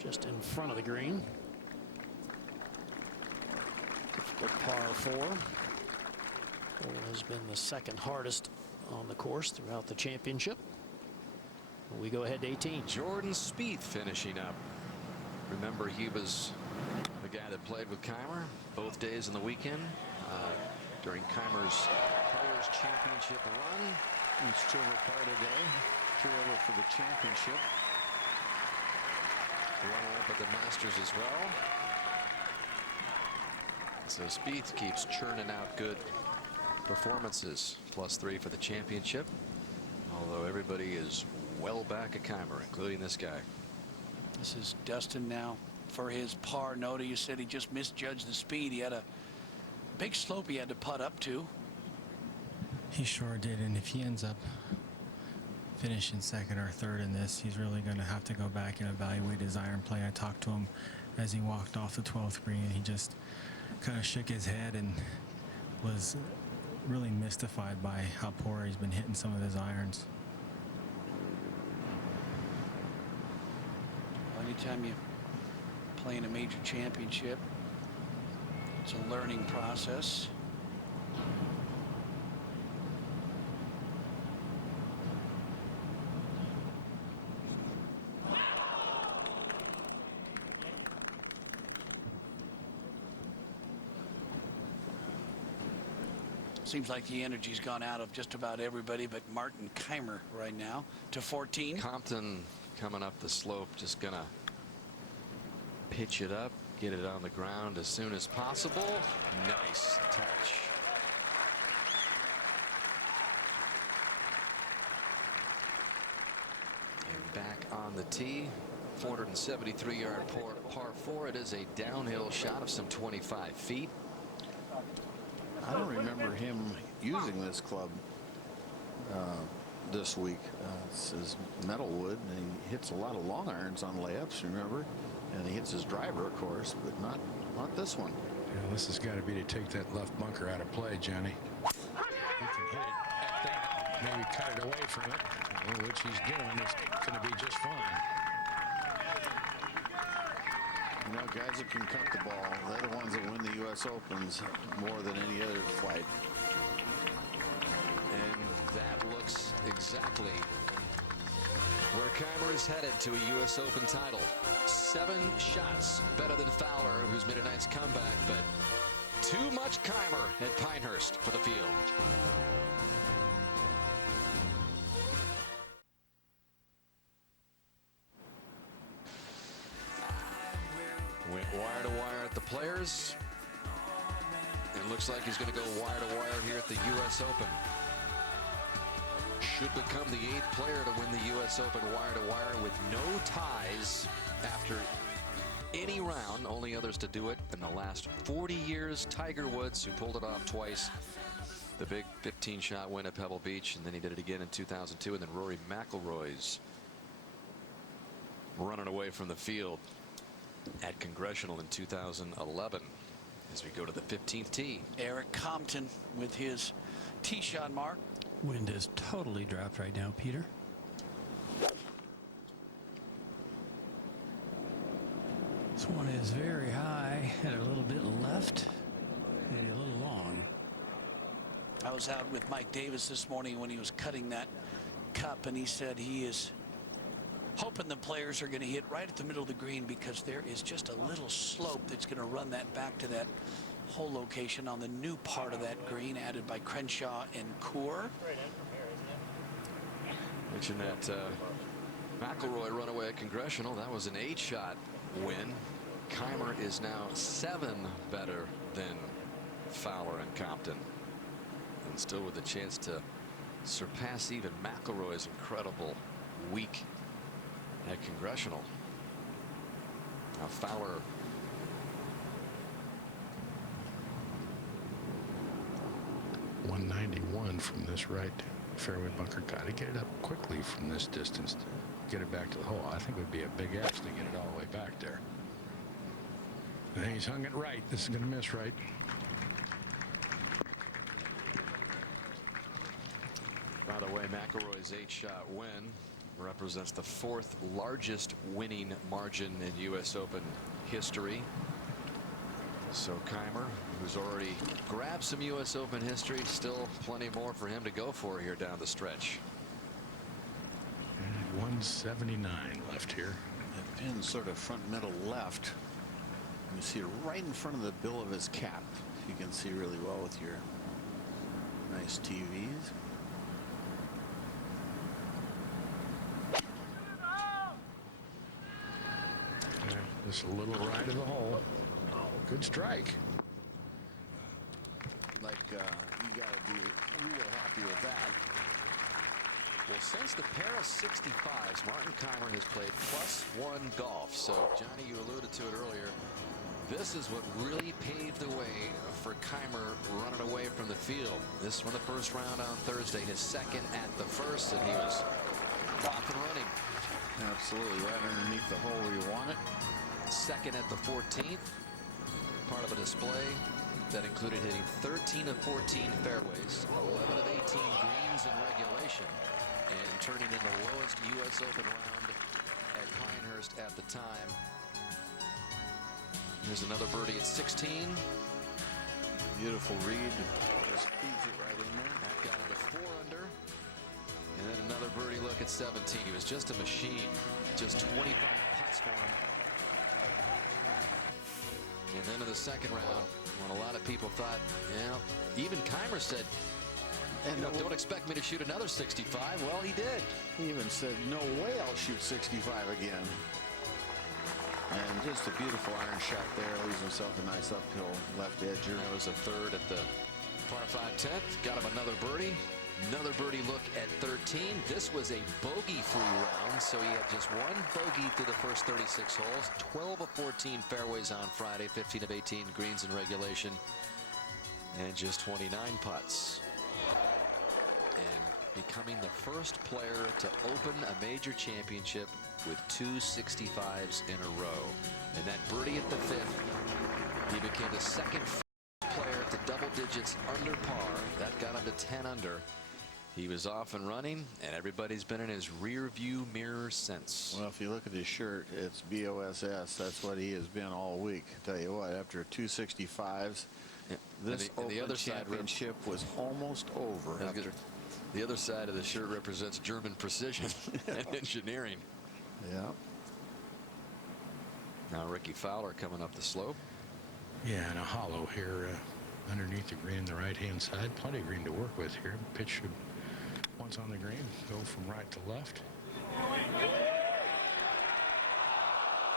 just in front of the green. Difficult par 4. Hole has been the 2nd hardest on the course throughout the championship. We go ahead to 18. Jordan Spieth finishing up. Remember, he was the guy that played with Kaymer both days in the weekend during Kaymer's Players Championship run. Each silver par today. 3 over for the championship. Runner up at the Masters as well. So Spieth keeps churning out good performances. +3 for the championship. Although everybody is well back at Kaymer, including this guy. This is Dustin now for his par. Nota, you said he just misjudged the speed. He had a big slope he had to putt up to. He sure did, and if he ends up finishing 2nd or 3rd in this, he's really going to have to go back and evaluate his iron play. I talked to him as he walked off the 12th green, and he just kind of shook his head and was really mystified by how poor he's been hitting some of his irons. Anytime you play in a major championship, it's a learning process. Seems like the energy's gone out of just about everybody but Martin Kaymer right now. To 14. Compton coming up the slope, just gonna pitch it up, get it on the ground as soon as possible. Nice touch. And back on the tee, 473-yard par 4. It is a downhill shot of some 25 feet. I don't remember him using this club this week. This is metalwood, and he hits a lot of long irons on layups, remember? And he hits his driver, of course, but not this one. Yeah, this has got to be to take that left bunker out of play, Johnny. He can hit it at that, maybe cut it away from it, which he's doing. It's going to be just fine. You know, guys that can cut the ball, they're the ones that win the U.S. Opens more than any other flight. And that looks exactly where Kaymer is headed, to a U.S. Open title. 7 shots better than Fowler, who's made a nice comeback, but too much Kaymer at Pinehurst for the field. Went wire to wire at the Players. It looks like he's going to go wire to wire here at the U.S. Open. should become the 8th player to win the U.S. Open wire-to-wire with no ties after any round. Only others to do it in the last 40 years. Tiger Woods, who pulled it off twice. The big 15-shot win at Pebble Beach, and then he did it again in 2002. And then Rory McIlroy's running away from the field at Congressional in 2011. As we go to the 15th tee. Eric Compton with his tee shot mark. Wind is totally dropped right now, Peter. This one is very high, and a little bit left, maybe a little long. I was out with Mike Davis this morning when he was cutting that cup, and he said he is hoping the players are going to hit right at the middle of the green, because there is just a little slope that's going to run that back to that hole location on the new part of that green added by Crenshaw and Coore. Mentioned that McIlroy runaway at Congressional. That was an 8-shot win. Kaymer is now 7 better than Fowler and Compton, and still with a chance to surpass even McIlroy's incredible week at Congressional. Now Fowler .191 from this right fairway bunker. Got to get it up quickly from this distance to get it back to the hole. I think it would be a big ask to get it all the way back there. And he's hung it right. This is going to miss right. By the way, McIlroy's 8-shot win represents the 4th largest winning margin in U.S. Open history. So Kaymer, who's already grabbed some U.S. Open history, still plenty more for him to go for here down the stretch. And 179 left here. The pin's sort of front middle left. You see it right in front of the bill of his cap. You can see really well with your nice TVs. Just a little right of the hole. Good strike. Like you got to be real happy with that. Well, since the Paris 65s, Martin Kaymer has played +1 golf. So, Johnny, you alluded to it earlier. This is what really paved the way for Kaymer running away from the field. This won the first round on Thursday, his second at the first, and he was off and running. Absolutely, right underneath the hole where you want it. Second at the 14th, part of a display that included hitting 13 of 14 fairways, 11 of 18 greens in regulation, and turning in the lowest U.S. Open round at Pinehurst at the time. Here's another birdie at 16. Beautiful read. Just feeds it right in there. That got him to 4 under. And then another birdie look at 17. He was just a machine. Just 25 putts for him. And then in the second round, when a lot of people thought, you know, even Kaymer said, don't expect me to shoot another 65. Well, he did. He even said, no way I'll shoot 65 again. And just a beautiful iron shot there. Leaves himself a nice uphill left edger. That was a third at the par 5 10th. Got him another birdie. Another birdie look at 13. This was a bogey-free round, so he had just 1 bogey through the first 36 holes. 12 of 14 fairways on Friday, 15 of 18 greens in regulation, and just 29 putts. And becoming the first player to open a major championship with 2 65s in a row. And that birdie at the 5th, he became the second player to double digits under par. That got him to 10 under. He was off and running, and everybody's been in his rear view mirror since. Well, if you look at his shirt, it's BOSS. That's what he has been all week. Tell you what, after 2 65s, this Open other side championship was almost over. The other side of the shirt represents German precision and engineering. Yeah. Now Ricky Fowler coming up the slope. Yeah, and a hollow here underneath the green, the right-hand side. Plenty of green to work with here. Pitch should, once on the green, go from right to left.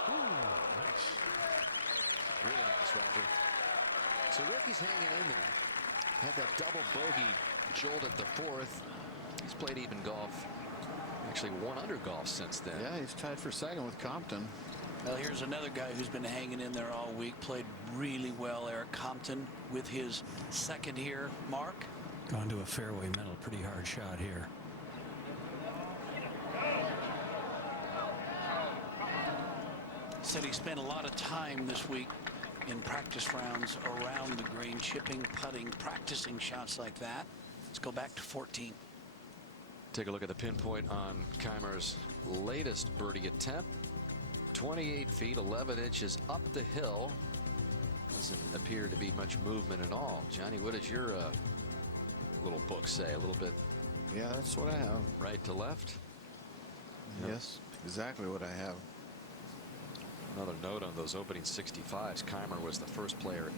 Ooh, nice. Really nice, Roger. So Ricky's hanging in there. Had that double bogey jolt at the 4th. He's played even golf, actually one under golf since then. Yeah, he's tied for second with Compton. Well, here's another guy who's been hanging in there all week, played really well, Eric Compton, with his second here. Mark? Gone to a fairway middle, pretty hard shot here. Said he spent a lot of time this week in practice rounds around the green, chipping, putting, practicing shots like that. Let's go back to 14. Take a look at the pinpoint on Kaymer's latest birdie attempt. 28 feet, 11 inches up the hill. Doesn't appear to be much movement at all. Johnny, what does your little book say? A little bit. Yeah, that's what I have. Right to left? Yes, exactly what I have. Another note on those opening 65s. Kaymer was the first player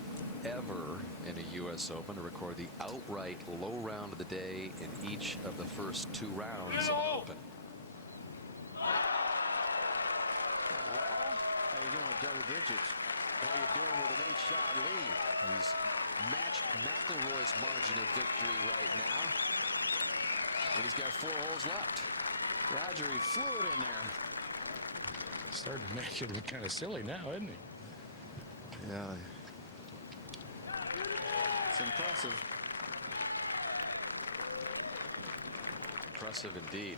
ever in a U.S. Open to record the outright low round of the day in each of the first 2 rounds of the Open. How you doing with double digits? How you doing with an 8-shot lead? He's matched McIlroy's margin of victory right now. And he's got 4 holes left. Roger, he flew it in there. Starting to make it look kind of silly now, isn't he? Yeah. It's impressive. Impressive indeed.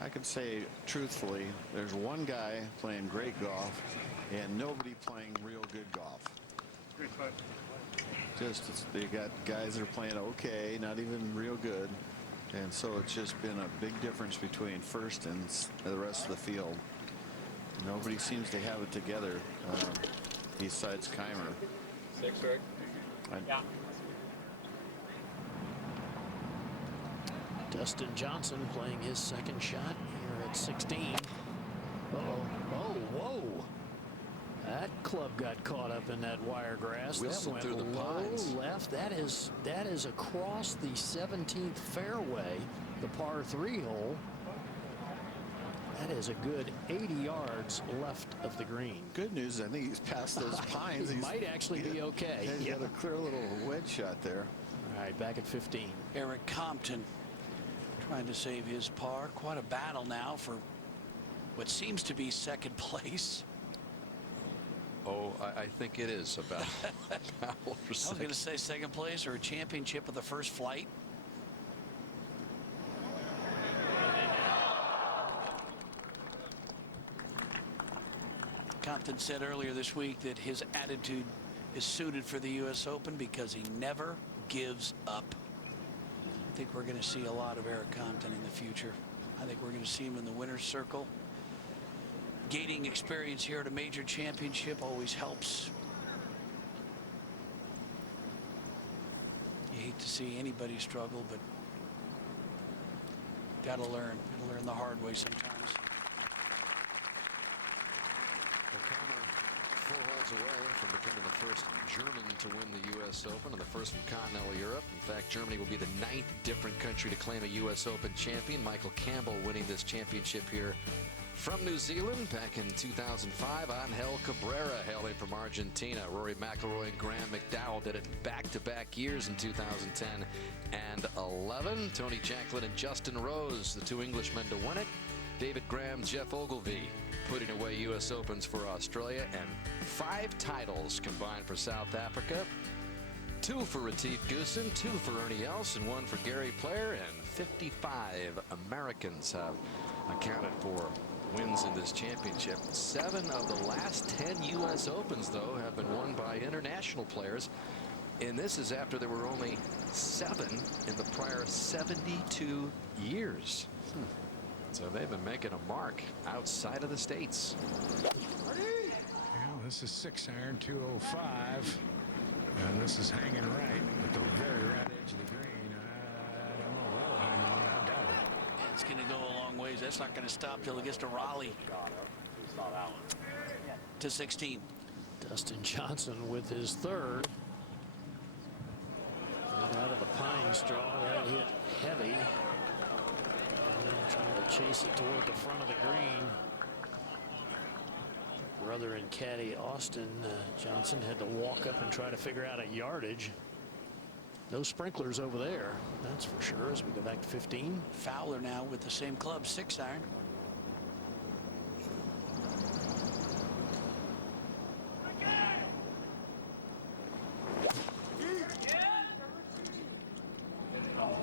I can say truthfully, there's one guy playing great golf and nobody playing real good golf. They got guys that are playing okay, not even real good. And so it's just been a big difference between first and the rest of the field. Nobody seems to have it together besides Kaymer. 6, Rick? Yeah. Dustin Johnson playing his second shot here at 16. Uh-oh. Oh, whoa. That club got caught up in that wire grass. Whistled that through went the low pines. left. That is across the 17th fairway, the par 3 hole. That is a good 80 yards left of the green. Good news, I think he's past those pines. He might actually be okay. He's got a clear little wedge shot there. All right, back at 15. Eric Compton trying to save his par. Quite a battle now for what seems to be second place. Oh, I think it is about. I was going to say second place or a championship of the first flight. Compton said earlier this week that his attitude is suited for the U.S. Open because he never gives up. I think we're going to see a lot of Eric Compton in the future. I think we're going to see him in the winner's circle. Gaining experience here at a major championship always helps. You hate to see anybody struggle, but gotta learn the hard way sometimes. Kaymer 4 holes away from becoming the first German to win the U.S. Open and the first from continental Europe. In fact, Germany will be the 9th different country to claim a U.S. Open champion. Michael Campbell winning this championship here from New Zealand back in 2005. Angel Cabrera hailing from Argentina. Rory McIlroy and Graham McDowell did it back-to-back years in 2010 and 11. Tony Jacklin and Justin Rose, the 2 Englishmen to win it. David Graham, Jeff Ogilvy putting away U.S. Opens for Australia, and 5 titles combined for South Africa. 2 for Retief Goosen, 2 for Ernie Els, and 1 for Gary Player, and 55 Americans have accounted for wins in this championship. 7 of the last 10 U.S. Opens, though, have been won by international players. And this is after there were only 7 in the prior 72 years. So they've been making a mark outside of the States. Well, this is 6-iron, 205. And this is hanging right at the very right edge of the green. I don't know. That'll hang on. I doubt it. It's going to go a long ways. That's not going to stop till it gets to Raleigh. To 16. Dustin Johnson with his third. Right out of the pine straw. That hit heavy. And then trying to chase it toward the front of the green. Brother and caddy Austin Johnson had to walk up and try to figure out a yardage. No sprinklers over there, that's for sure, as we go back to 15. Fowler now with the same club, 6-iron. Well,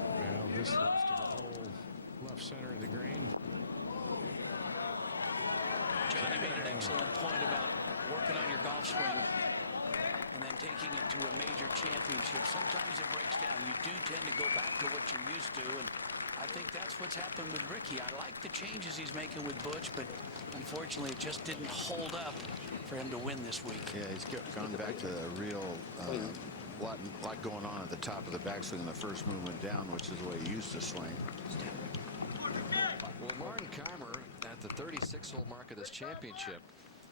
this left to the whole left center of the green. Johnny made an excellent point about working on your golf swing and then taking it to a major championship. Sometimes it breaks down. You do tend to go back to what you're used to, and I think that's what's happened with Ricky. I like the changes he's making with Butch, but unfortunately it just didn't hold up for him to win this week. Yeah, he's gone back to a real lot going on at the top of the backswing in the first movement down, which is the way he used to swing. Well, Martin Kaymer at the 36-hole mark of this championship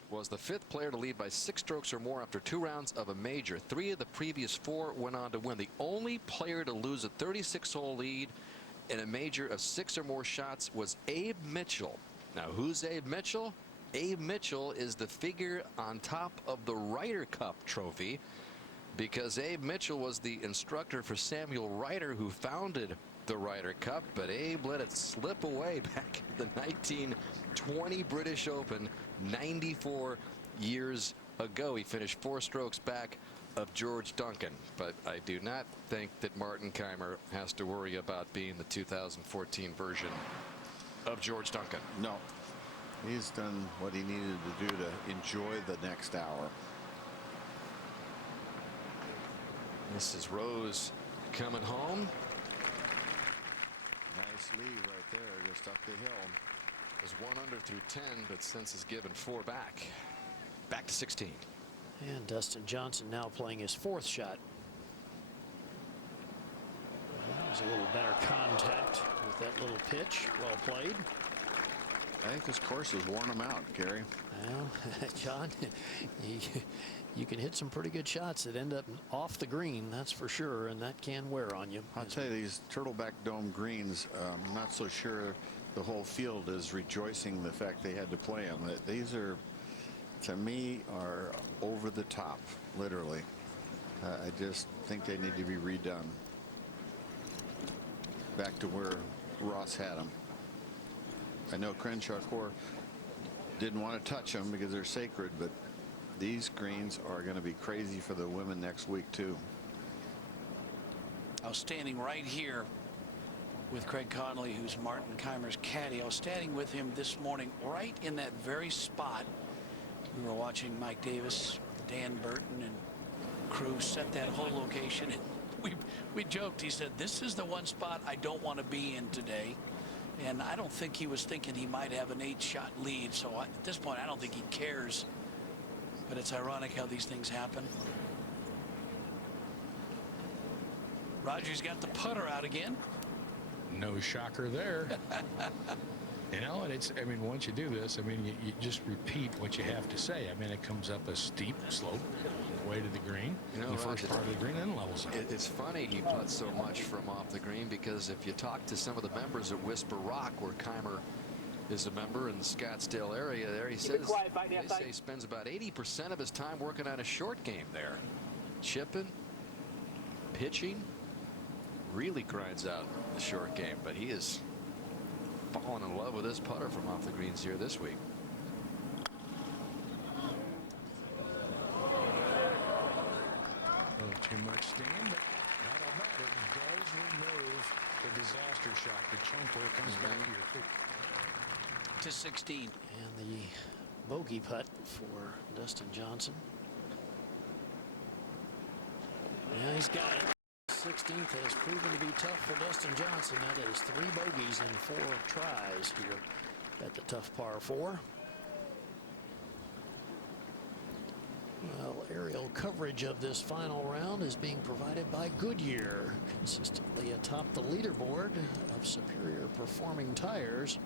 was the 5th player to lead by 6 strokes or more after 2 rounds of a major. 3 of the previous 4 went on to win. The only player to lose a 36-hole lead in a major of 6 or more shots was Abe Mitchell. Now, who's Abe Mitchell? Abe Mitchell is the figure on top of the Ryder Cup trophy, because Abe Mitchell was the instructor for Samuel Ryder, who founded the Ryder Cup, but Abe let it slip away back in the 1920 British Open 94 years ago. He finished 4 strokes back of George Duncan, but I do not think that Martin Kaymer has to worry about being the 2014 version of George Duncan. No, he's done what he needed to do to enjoy the next hour. This is Rose coming home. Nice lead right there, just up the hill. It was 1 under through 10, but since has given 4 back. Back to 16. And Dustin Johnson now playing his 4th shot. That was a little better contact with that little pitch. Well played. I think this course has worn him out, Gary. Well, John, you can hit some pretty good shots that end up off the green, that's for sure, and that can wear on you. I'll tell you, these Turtleback Dome greens, I'm not so sure the whole field is rejoicing the fact they had to play them. These are, to me, are over the top, literally. I just think they need to be redone. Back to where Ross had them. I know Crenshaw Core didn't want to touch them because they're sacred, but these greens are going to be crazy for the women next week, too. I was standing right here with Craig Connolly, who's Martin Kaymer's caddy. I was standing with him this morning right in that very spot. We were watching Mike Davis, Dan Burton, and crew set that whole location. We joked. He said, this is the one spot I don't want to be in today. And I don't think he was thinking he might have an 8-shot lead. So at this point, I don't think he cares. But it's ironic how these things happen. Roger's got the putter out again. No shocker there. You know, and it's, I mean, once you do this, I mean, you just repeat what you have to say. I mean, it comes up a steep slope way to the green, you know, the first part of the green, then levels up. It's funny he putts so much from off the green, because if you talk to some of the members at Whisper Rock, where Kaymer is a member in the Scottsdale area there, he says they say he spends about 80% of his time working on a short game there. Chipping, pitching, really grinds out the short game, but he is falling in love with this putter from off the greens here this week. A little too much steam, but not all bad. It does remove the disaster shot, the chunk where it comes back to your feet. To 16. And the bogey putt for Dustin Johnson. Yeah, he's got it. 16th has proven to be tough for Dustin Johnson. That is 3 bogeys in 4 tries here at the tough par 4. Well, aerial coverage of this final round is being provided by Goodyear, consistently atop the leaderboard of superior performing tires.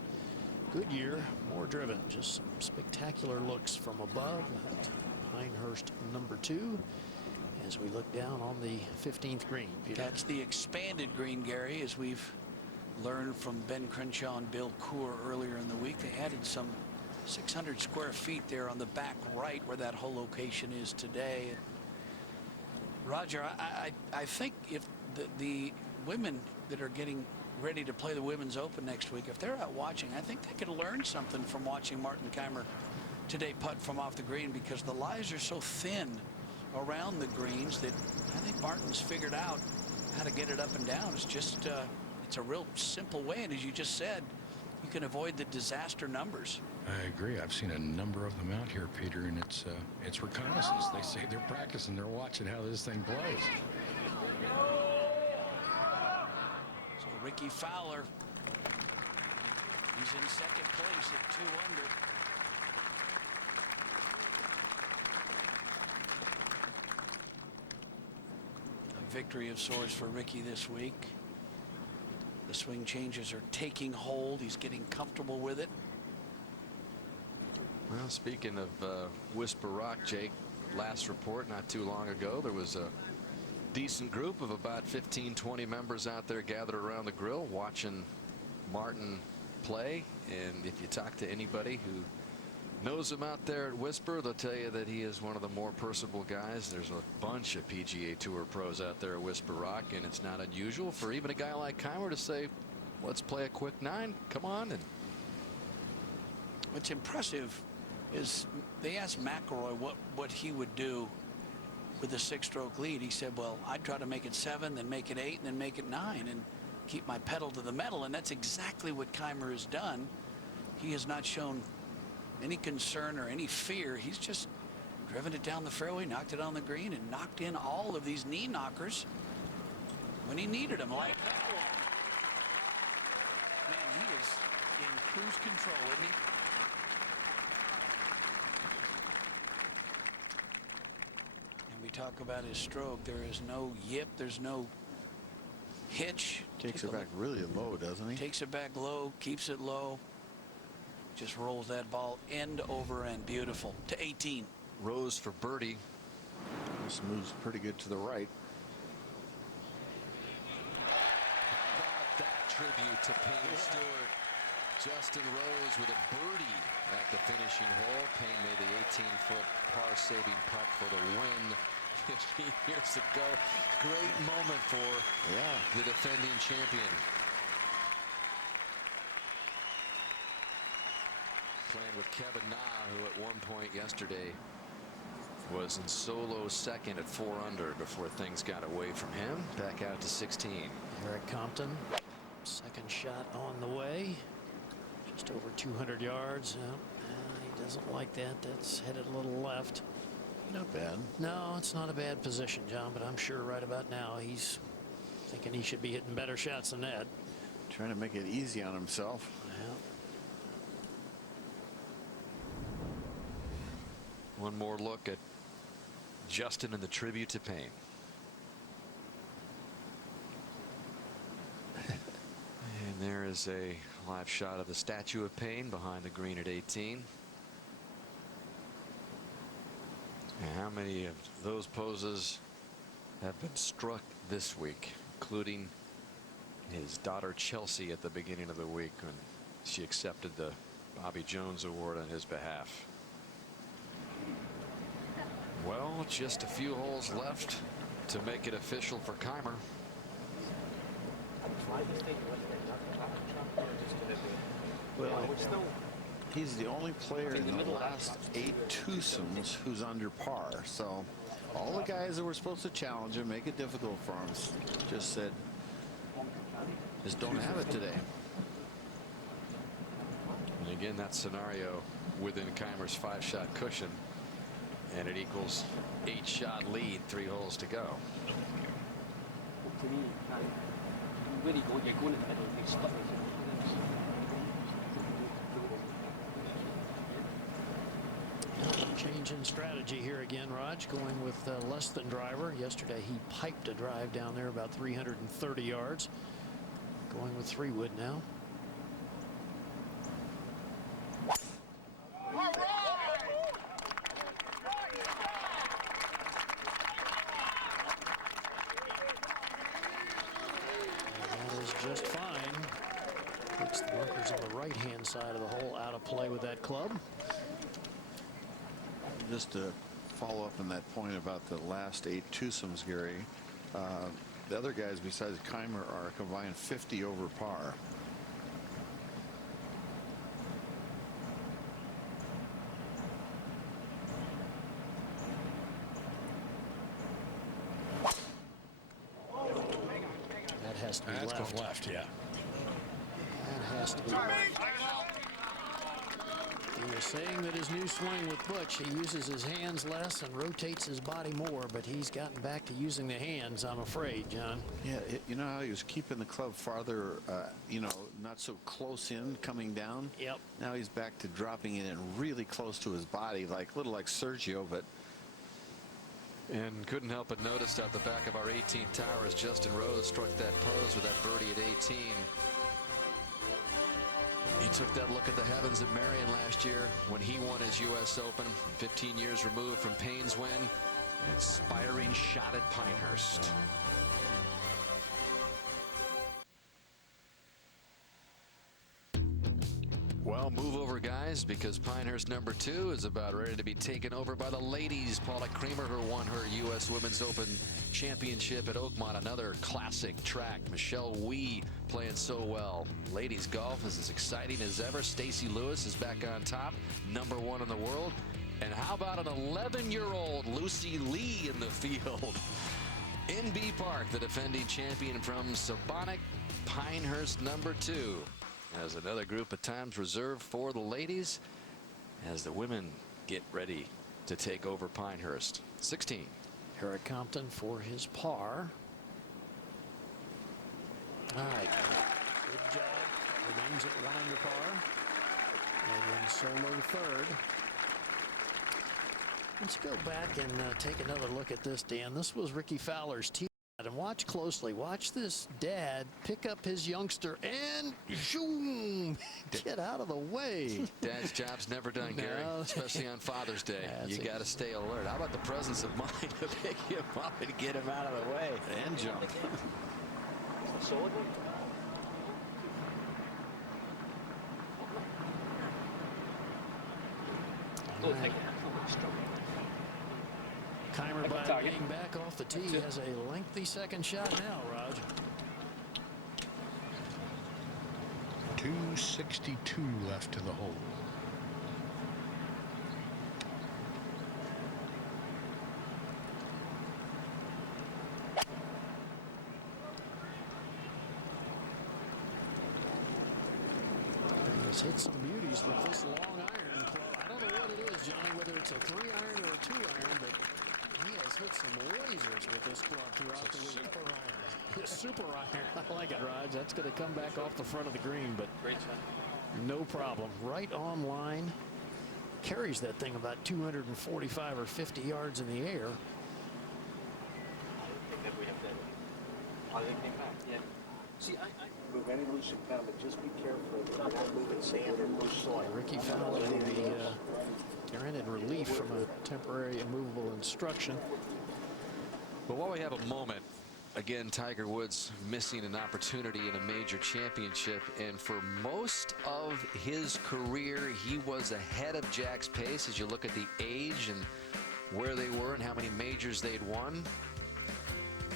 Goodyear, more driven. Just some spectacular looks from above at Pinehurst number 2. As we look down on the 15th green, Peter. That's the expanded green, Gary, as we've learned from Ben Crenshaw and Bill Coore earlier in the week. They added some 600 square feet there on the back right where that whole location is today. Roger, I think if the women that are getting ready to play the Women's Open next week, if they're out watching, I think they could learn something from watching Martin Kaymer today putt from off the green, because the lies are so thin around the greens that I think Martin's figured out how to get it up and down. It's just it's a real simple way, and as you just said, you can avoid the disaster numbers. I agree. I've seen a number of them out here, Peter, and it's reconnaissance. They say they're practicing, they're watching how this thing plays. So Ricky Fowler, he's in second place at 2 under. A victory of sorts for Ricky this week. The swing changes are taking hold. He's getting comfortable with it. Well, speaking of Whisper Rock, Jake, last report not too long ago, there was a decent group of about 15-20 members out there gathered around the grill watching Martin play. And if you talk to anybody who knows him out there at Whisper, they'll tell you that he is one of the more personable guys. There's a bunch of PGA Tour pros out there at Whisper Rock, and it's not unusual for even a guy like Kaymer to say, let's play a quick 9. Come on. And what's impressive is they asked McIlroy what he would do with a 6-stroke lead. He said, well, I'd try to make it 7, then make it 8, and then make it 9, and keep my pedal to the metal. And that's exactly what Kaymer has done. He has not shown any concern or any fear. He's just driven it down the fairway, knocked it on the green, and knocked in all of these knee knockers when he needed them, like that one. Man, he is in cruise control, isn't he? And we talk about his stroke. There is no yip. There's no hitch. Takes it back really low, doesn't he? Takes it back low, keeps it low. Just rolls that ball end over end. Beautiful. To 18. Rose for birdie. This moves pretty good to the right. How about that tribute to Payne Stewart? Justin Rose with a birdie at the finishing hole. Payne made the 18-foot par-saving putt for the win 15 years ago. Great moment for the defending champion. Playing with Kevin Na, who at one point yesterday was in solo second at 4 under before things got away from him. Back out to 16. Eric Compton, second shot on the way. Just over 200 yards. He doesn't like that. That's headed a little left. Not bad. No, it's not a bad position, John, but I'm sure right about now he's thinking he should be hitting better shots than that. Trying to make it easy on himself. Yeah. One more look at Justin and the tribute to Payne. And there is a live shot of the statue of Payne behind the green at 18. And how many of those poses have been struck this week, including his daughter Chelsea at the beginning of the week when she accepted the Bobby Jones Award on his behalf. Well, just a few holes left to make it official for Kaymer. Well, he's the only player in the last 8 twosomes who's under par. So all the guys that were supposed to challenge him, make it difficult for him, just said, just don't have it today. And again, that scenario within Kaymer's 5-shot cushion, and it equals 8-shot lead, 3 holes to go. Change in strategy here again, Raj, going with less than driver. Yesterday he piped a drive down there about 330 yards. Going with 3-wood now. That is just fine. Puts the bunkers on the right-hand side of the hole out of play with that club. Just to follow up on that point about the last 8 twosomes, Gary, The other guys besides Kaymer are combined 50 over par. That has to be That's left. going left, yeah. That has to be left. He was saying that his new swing with Butch, he uses his hands less and rotates his body more, but he's gotten back to using the hands, I'm afraid, John. Yeah, you know how he was keeping the club farther, you know, not so close in coming down? Yep. Now he's back to dropping it in really close to his body, like a little like Sergio, but. And couldn't help but notice out the back of our 18th tower as Justin Rose struck that pose with that birdie at 18. He took that look at the heavens at Marion last year when he won his U.S. Open, 15 years removed from Payne's win. An inspiring shot at Pinehurst. Well, move over, guys, because Pinehurst number 2 is about ready to be taken over by the ladies. Paula Kaymer, who won her U.S. Women's Open Championship at Oakmont, another classic track. Michelle Wee playing so well. Ladies golf is as exciting as ever. Stacey Lewis is back on top, number 1 in the world. And how about an 11-year-old Lucy Lee in the field? In B Park, the defending champion from Sabonic, Pinehurst number 2. As another group of times reserved for the ladies as the women get ready to take over Pinehurst. 16. Eric Compton for his par. All right. Good job. Remains at 1 under par. And in solo third. Let's go back and take another look at this, Dan. This was Ricky Fowler's tee. And watch closely. Watch this dad pick up his youngster and zoom, get out of the way. Dad's job's never done, Gary, especially on Father's Day. You got to stay alert. How about the presence of mind to pick him up and get him out of the way and jump? Kaymer, by being back off the tee, has a lengthy second shot now, Raj. 262 left to the hole. He's hit some beauties with this long iron club. I don't know what it is, Johnny, whether it's a 3-iron or a 2-iron, but he has hit some lasers with this club throughout the week. Super iron. Super iron. I like it, Raj. That's going to come back off the front of the green, but Great shot. No problem. Right on line. Carries that thing about 245 or 50 yards in the air. See, I move any loose impound, but just be careful. You're not moving sand or loose soil. Ricky Fowler will be granted relief from a temporary immovable instruction. But while we have a moment, again, Tiger Woods missing an opportunity in a major championship, and for most of his career he was ahead of Jack's pace as you look at the age and where they were and how many majors they'd won.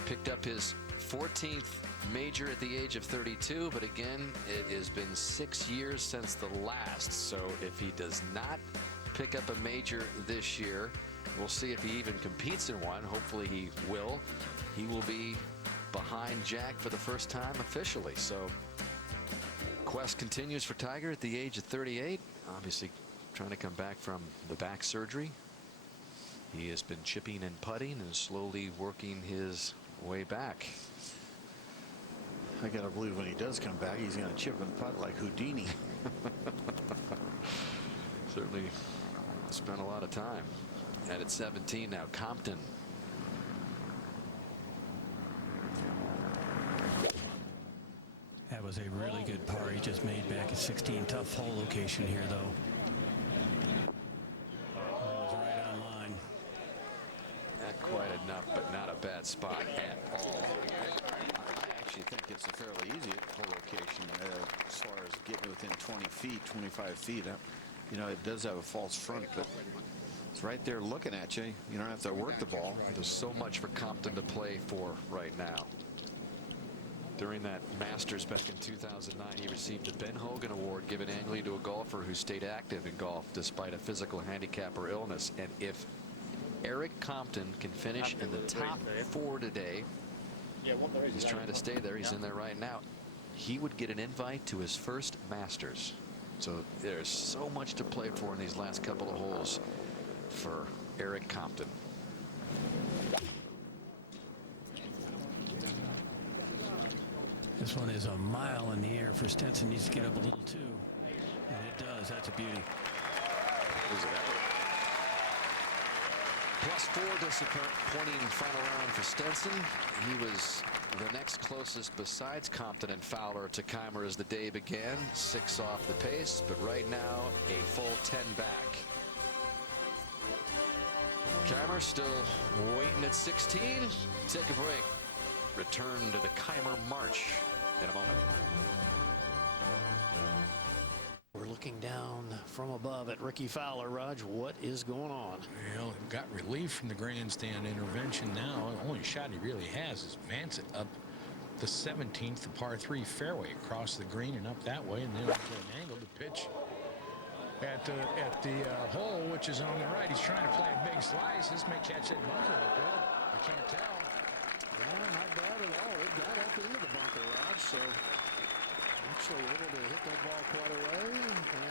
Picked up his 14th major at the age of 32, but again, it has been 6 years since the last. So if he does not pick up a major this year, we'll see if he even competes in one. Hopefully he will. He will be behind Jack for the first time officially. So quest continues for Tiger at the age of 38, obviously trying to come back from the back surgery. He has been chipping and putting and slowly working his way back. I gotta believe when he does come back, he's gonna chip and putt like Houdini. Certainly spent a lot of time. And at 17 now, Compton. That was a really good par he just made back at 16. Tough hole location here, though. That was right on line. Not quite enough, but not a bad spot at all. I actually think it's a fairly easy hole location as far as getting within 20 feet, 25 feet. You know, it does have a false front, but it's right there looking at you. You don't have to work the ball. There's so much for Compton to play for right now. During that Masters back in 2009, he received the Ben Hogan Award, given annually to a golfer who stayed active in golf despite a physical handicap or illness. And if Eric Compton can finish in the top 4 today, he's trying to stay there. He's in there right now. He would get an invite to his first Masters. So there's so much to play for in these last couple of holes for Eric Compton. This one is a mile in the air for Stenson. Needs to get up a little too. And it does. That's a beauty. Is it ever? +4 disappointing final round for Stenson. He was the next closest besides Compton and Fowler to Kaymer as the day began. 6 off the pace, but right now a full 10 back. Kaymer still waiting at 16. Take a break. Return to the Kaymer March in a moment. We're looking down from above at Ricky Fowler. Raj, what is going on? Well, got relief from the grandstand intervention now. The only shot he really has is advance it up the 17th, the par 3 fairway, across the green and up that way, and then to an angle to pitch at the hole, which is on the right. He's trying to play a big slice. This may catch that bunker up there. I can't tell. Well, not bad at all. It got up into the bunker, Raj, so actually able to hit that ball quite a way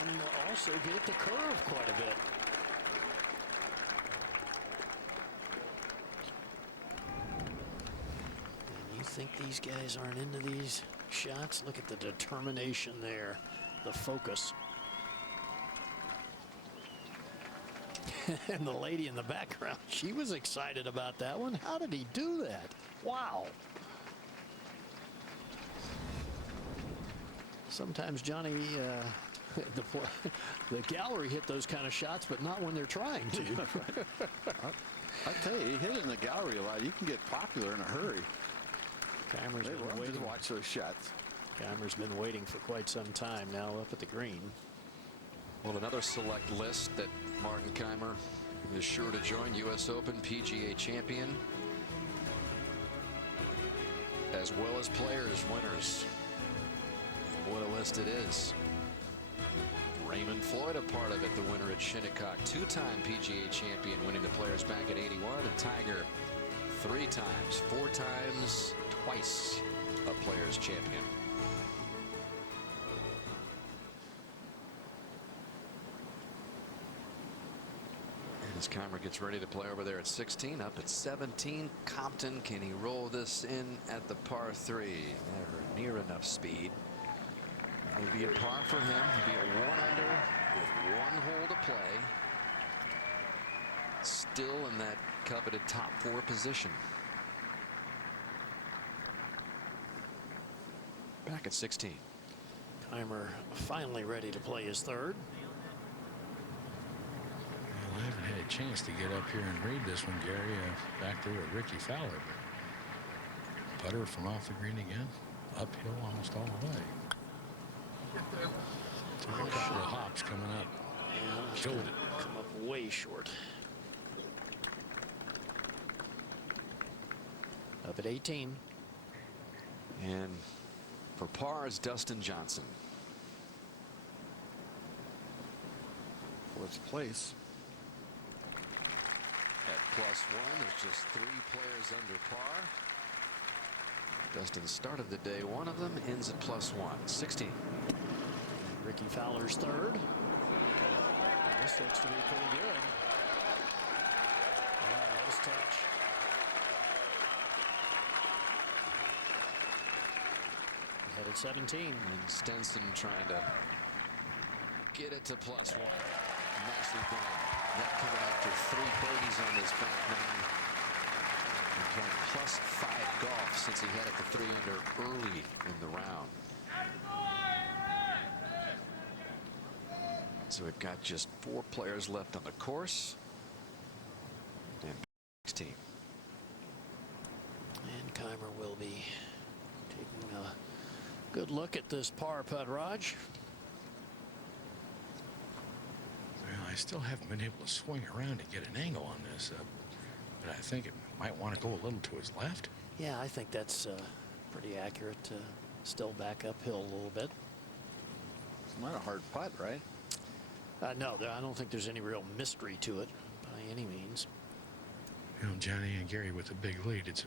and also get it to curve quite a bit. And you think these guys aren't into these shots? Look at the determination there, the focus. And the lady in the background, she was excited about that one. How did he do that? Wow. Sometimes, Johnny, the gallery hit those kind of shots, but not when they're trying to. I tell you, you hit it in the gallery a lot, you can get popular in a hurry. Kaymer's been waiting to watch those shots. Kaymer's been waiting for quite some time now up at the green. Well, another select list that Martin Kaymer is sure to join. U.S. Open PGA champion, as well as players winners. What a list it is. Raymond Floyd a part of it, the winner at Shinnecock, 2-time PGA champion, winning the Players back in '81, and Tiger 3 times, 4 times, twice a Players champion. As Kaymer gets ready to play over there at 16, up at 17. Compton, can he roll this in at the par 3? Never near enough speed. It would be a par for him. He'd be at 1 under with 1 hole to play. Still in that coveted top 4 position. Back at 16. Kaymer finally ready to play his 3rd. Well, I haven't had a chance to get up here and read this one, Gary, back there with Ricky Fowler. But putter from off the green again, uphill almost all the way. Took a couple of hops coming up. Yeah, killed it. Come up way short. Up at 18. And for par is Dustin Johnson. 4th place. At +1, there's just 3 players under par. Dustin started the day 1 of them, ends at +1. 16. Ricky Fowler's 3rd. This looks to be pretty good. Yeah, nice touch. Head at 17. And Stenson trying to get it to +1. Nicely done. That coming after 3 birdies on this back nine. And playing +5 golf since he had it to 3 under early in the round. So we've got just 4 players left on the course. And 16. And Kaymer will be taking a good look at this par putt, Raj. Well, I still haven't been able to swing around to get an angle on this, but I think it might want to go a little to his left. Yeah, I think that's Pretty accurate. Still back uphill a little bit. It's not a hard putt, right? No, I don't think there's any real mystery to it by any means. You know, Johnny and Gary with a big lead, it's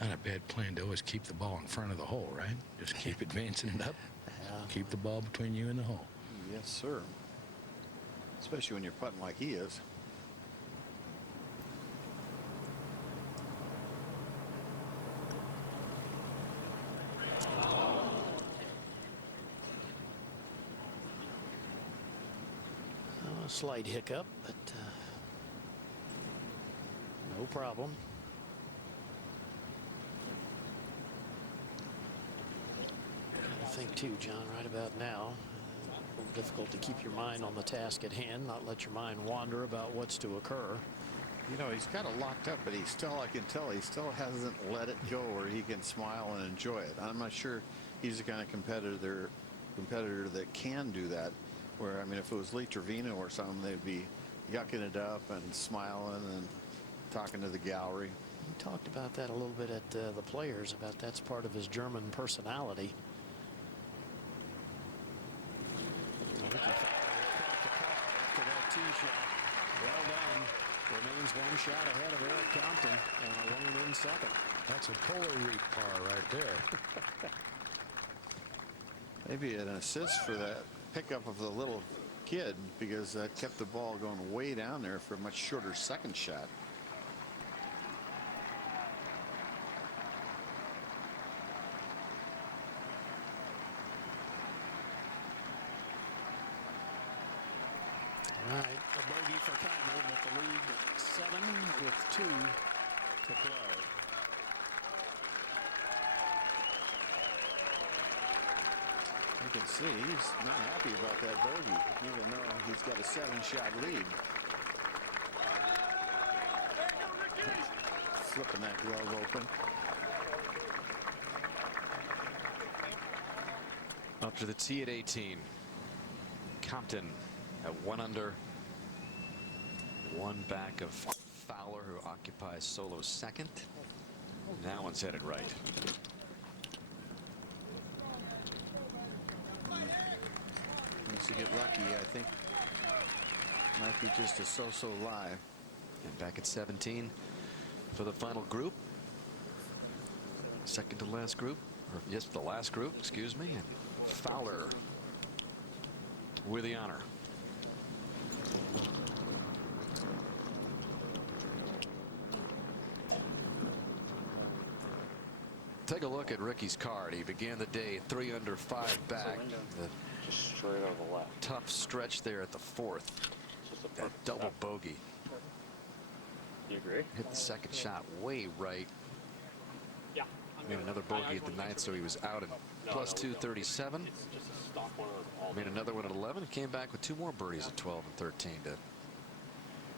not a bad plan to always keep the ball in front of the hole, right? Just keep advancing it up. Yeah. Keep the ball between you and the hole. Yes, sir. Especially when you're putting like he is. A slight hiccup, but no problem. I think too, John, right about now. A little difficult to keep your mind on the task at hand, not let your mind wander about what's to occur. You know, he's got it locked up, but he still, I can tell, he still hasn't let it go where he can smile and enjoy it. I'm not sure he's the kind of competitor that can do that. Where, I mean, if it was Lee Trevino or something, they'd be yucking it up and smiling and talking to the gallery. We talked about that a little bit at the Players, about that's part of his German personality. Ricky Fowler cracked the car after that tee shot. Well done. Remains one shot ahead of Eric Compton and alone in second. That's a polar reap par right there. Maybe an assist for that pickup of the little kid, because that kept the ball going way down there for a much shorter second shot. All right, a bogey for Kaymer with the lead 7 with 2 to play. You can see he's not happy about that bogey, even though he's got a 7-shot lead. Flipping that glove open. Up to the tee at 18. Compton at 1 under. 1 back of Fowler, who occupies solo second. That one's headed right. Once you get lucky, I think might be just a so-so lie. And back at 17 for the final group. Second to last group, or yes, the last group, excuse me. And Fowler with the honor. Take a look at Ricky's card. He began the day 3 under 5 back. Just straight on the left. Tough stretch there at the 4th. That double bogey. You agree? Hit the second shot way right. Yeah. Made another bogey at the 9th, so he was out at plus 237. It's just a stock one on all. Made another one at 11 and came back with 2 more birdies at 12 and 13 to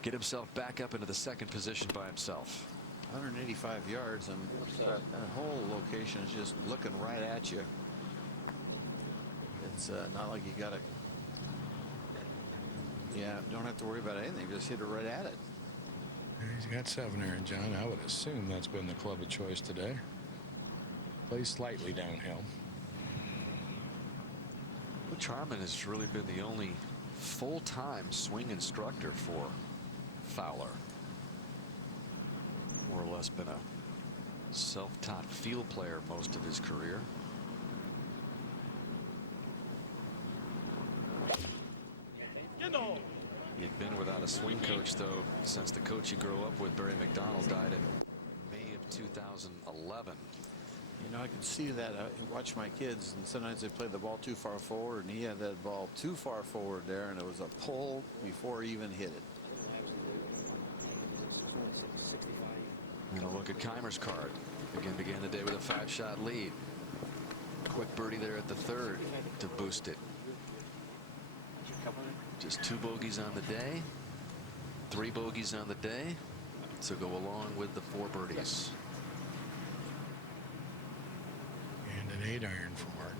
get himself back up into the second position by himself. 185 yards, and that whole location is just looking right at you. It's not like you got to, don't have to worry about anything. Just hit it right at it. He's got 7 there, and John, I would assume that's been the club of choice today. Plays slightly downhill. Butch Harmon has really been the only full-time swing instructor for Fowler. More or less been a self-taught field player most of his career. He had been without a swing coach, though, since the coach he grew up with, Barry McDonald, died in May of 2011. You know, I can see that. I watch my kids, and sometimes they play the ball too far forward, and he had that ball too far forward there, and it was a pull before he even hit it. And a look at Kaymer's card. Again, began the day with a 5-shot lead. Quick birdie there at the 3rd to boost it. Just 2 bogeys on the day. 3 bogeys on the day to go along with the 4 birdies. And an 8-iron for Martin.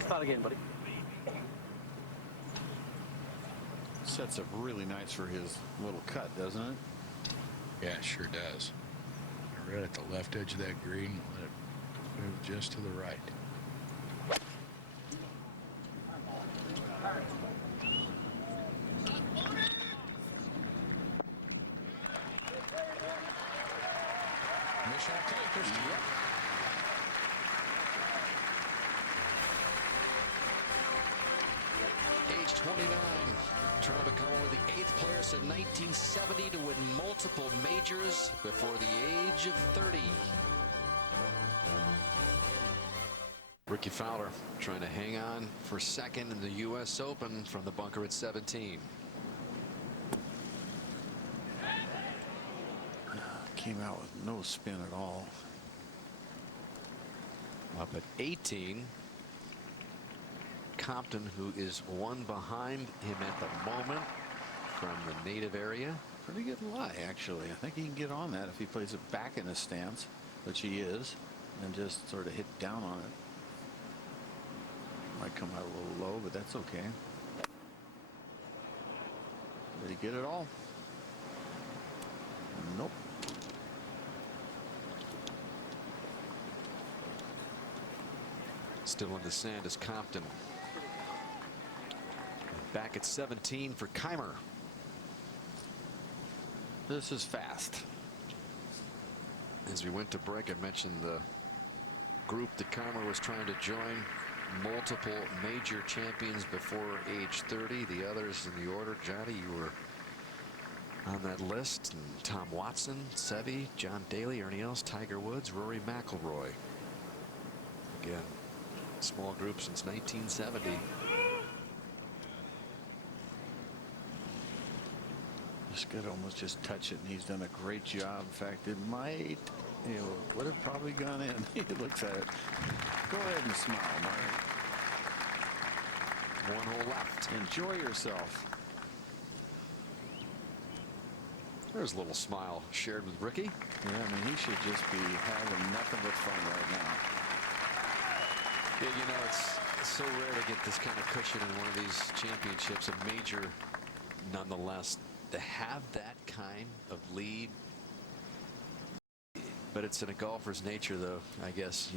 Start again, buddy. sets up really nice for his little cut, doesn't it? Yeah, it sure does. Right at the left edge of that green, let it move just to the right. Mission accomplished. Yep. Age 29, trying to become only the 8th player since 1970 to win multiple majors before the age of 30. Ricky Fowler trying to hang on for second in the U.S. Open from the bunker at 17. Came out with no spin at all. Up at 18. Compton, who is one behind him at the moment from the native area. Pretty good lie, actually. I think he can get on that if he plays it back in his stance, which he is, and just sort of hit down on it. Might come out a little low, but that's okay. Did he get it all? Nope. Still in the sand is Compton. Back at 17 for Kaymer. This is fast. As we went to break, I mentioned the group that Kaymer was trying to join. Multiple major champions before age 30. The others in the order, Johnny, you were on that list. And Tom Watson, Seve, John Daly, Ernie Els, Tiger Woods, Rory McIlroy. Again, small group since 1970. This could almost just touch it, and he's done a great job. In fact, it might, would have probably gone in. He looks at it. Go ahead and smile, Mark. One hole left. Enjoy yourself. There's a little smile shared with Ricky. Yeah, I mean, he should just be having nothing but fun right now. Yeah, you know, it's so rare to get this kind of cushion in one of these championships, a major nonetheless. To have that kind of lead, but it's in a golfer's nature, though. I guess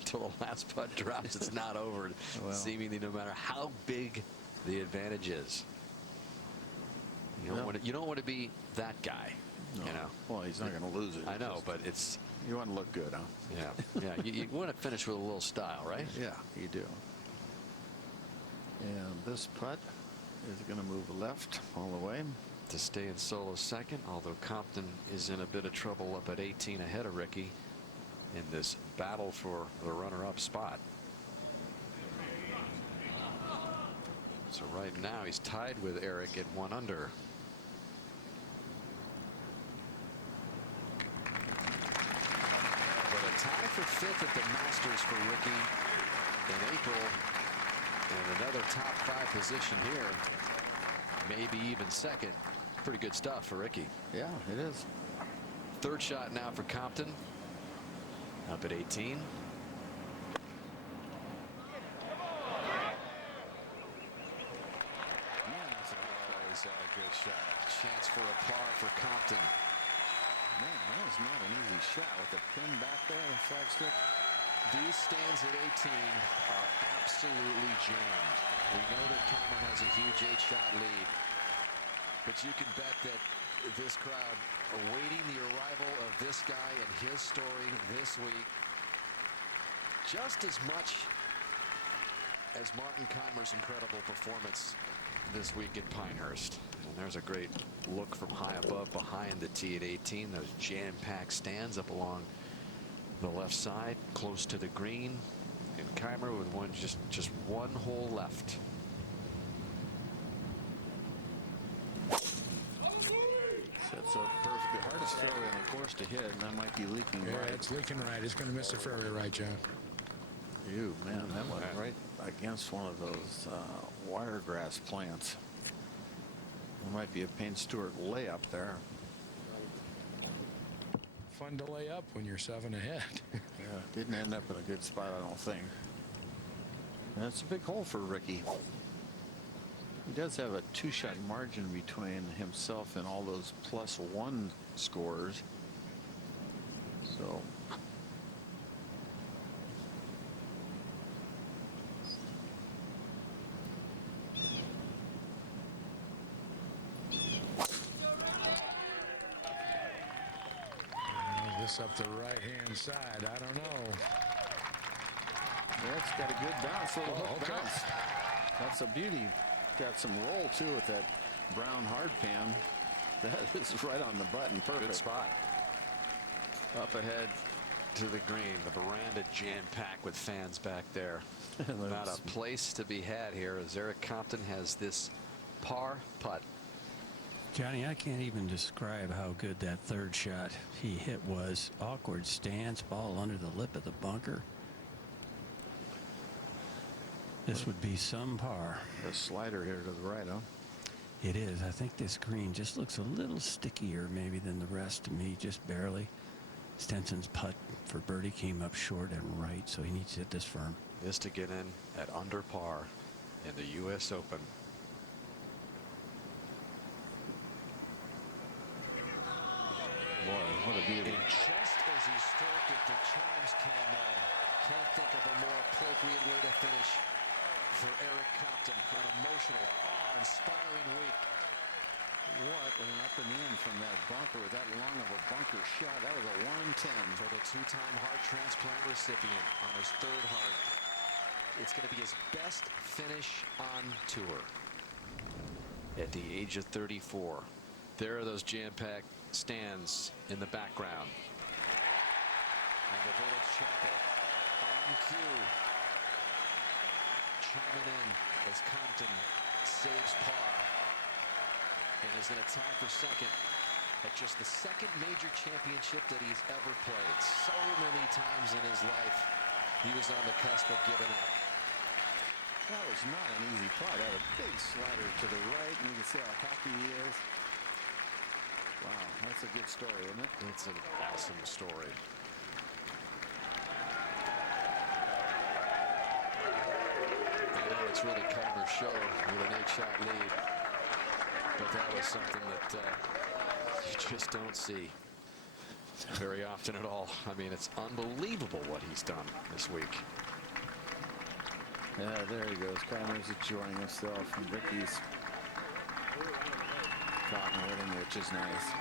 until the last putt drops, it's not over. Well, seemingly, no matter how big the advantage is, you don't want to be that guy. No. You know. Well, he's not going to lose it. I know, but it's. You want to look good, huh? Yeah, yeah. You want to finish with a little style, right? Yeah, you do. And this putt is going to move left all the way to stay in solo second, although Compton is in a bit of trouble up at 18 ahead of Ricky in this battle for the runner-up spot. So right now he's tied with Eric at 1 under. But a tie for 5th at the Masters for Ricky in April. And another top 5 position here, maybe even second. Pretty good stuff for Ricky. Yeah, it is. 3rd shot now for Compton. Up at 18. Always a good shot. Chance for a par for Compton. Man, that was not an easy shot with the pin back there, the flagstick. These stands at 18 are absolutely jammed. We know that Kaymer has a huge 8-shot lead, but you can bet that this crowd awaiting the arrival of this guy and his story this week just as much as Martin Kaymer's incredible performance this week at Pinehurst. And there's a great look from high above behind the tee at 18. Those jam-packed stands up along the left side, close to the green, and Kaymer with just one hole left. Sets up perfect. The hardest fairway on the course to hit, and that might be leaking right. Yeah, it's leaking right. It's going to miss the fairway right, John. You man, that went right against one of those wiregrass plants. There might be a Payne Stewart layup there. Fun to lay up when you're 7 ahead. Yeah, didn't end up in a good spot, I don't think. That's a big hole for Ricky. He does have a 2-shot margin between himself and all those +1 scores. So this up the right-hand side. I don't know. That's got a good bounce, little hook okay. bounce. That's a beauty. Got some roll too with that brown hard pan. That is right on the button. Perfect. Good spot. Up ahead to the green. The veranda jam-packed with fans back there. Not a place to be had here as Eric Compton has this par putt. Johnny, I can't even describe how good that third shot he hit was. Awkward stance, ball under the lip of the bunker. This would be some par. A slider here to the right, huh? It is. I think this green just looks a little stickier maybe than the rest to me, just barely. Stenson's putt for birdie came up short and right, so he needs to hit this firm. This to get in at under par in the U.S. Open. Boy, what a beauty. And just as he stroked it, the chimes came in. Can't think of a more appropriate way to finish for Eric Compton. An emotional, awe-inspiring week. What an up and in from that bunker with that long of a bunker shot. That was a 110 for the 2-time heart transplant recipient on his third heart. It's going to be his best finish on tour at the age of 34. There are those jam-packed stands in the background. And the village chapel on cue. Chiming in as Compton saves par and is in a tie for second at just the second major championship that he's ever played. So many times in his life he was on the cusp of giving up. That was not an easy putt. That a big slider to the right, and you can see how happy he is. Wow, that's a good story, isn't it? It's an awesome story. I know it's really Kaymer's show with an 8-shot lead, but that was something that you just don't see very often at all. I mean, it's unbelievable what he's done this week. Yeah, there he goes. Kaymer's enjoying himself, and Ricky's cotton with him, which is nice.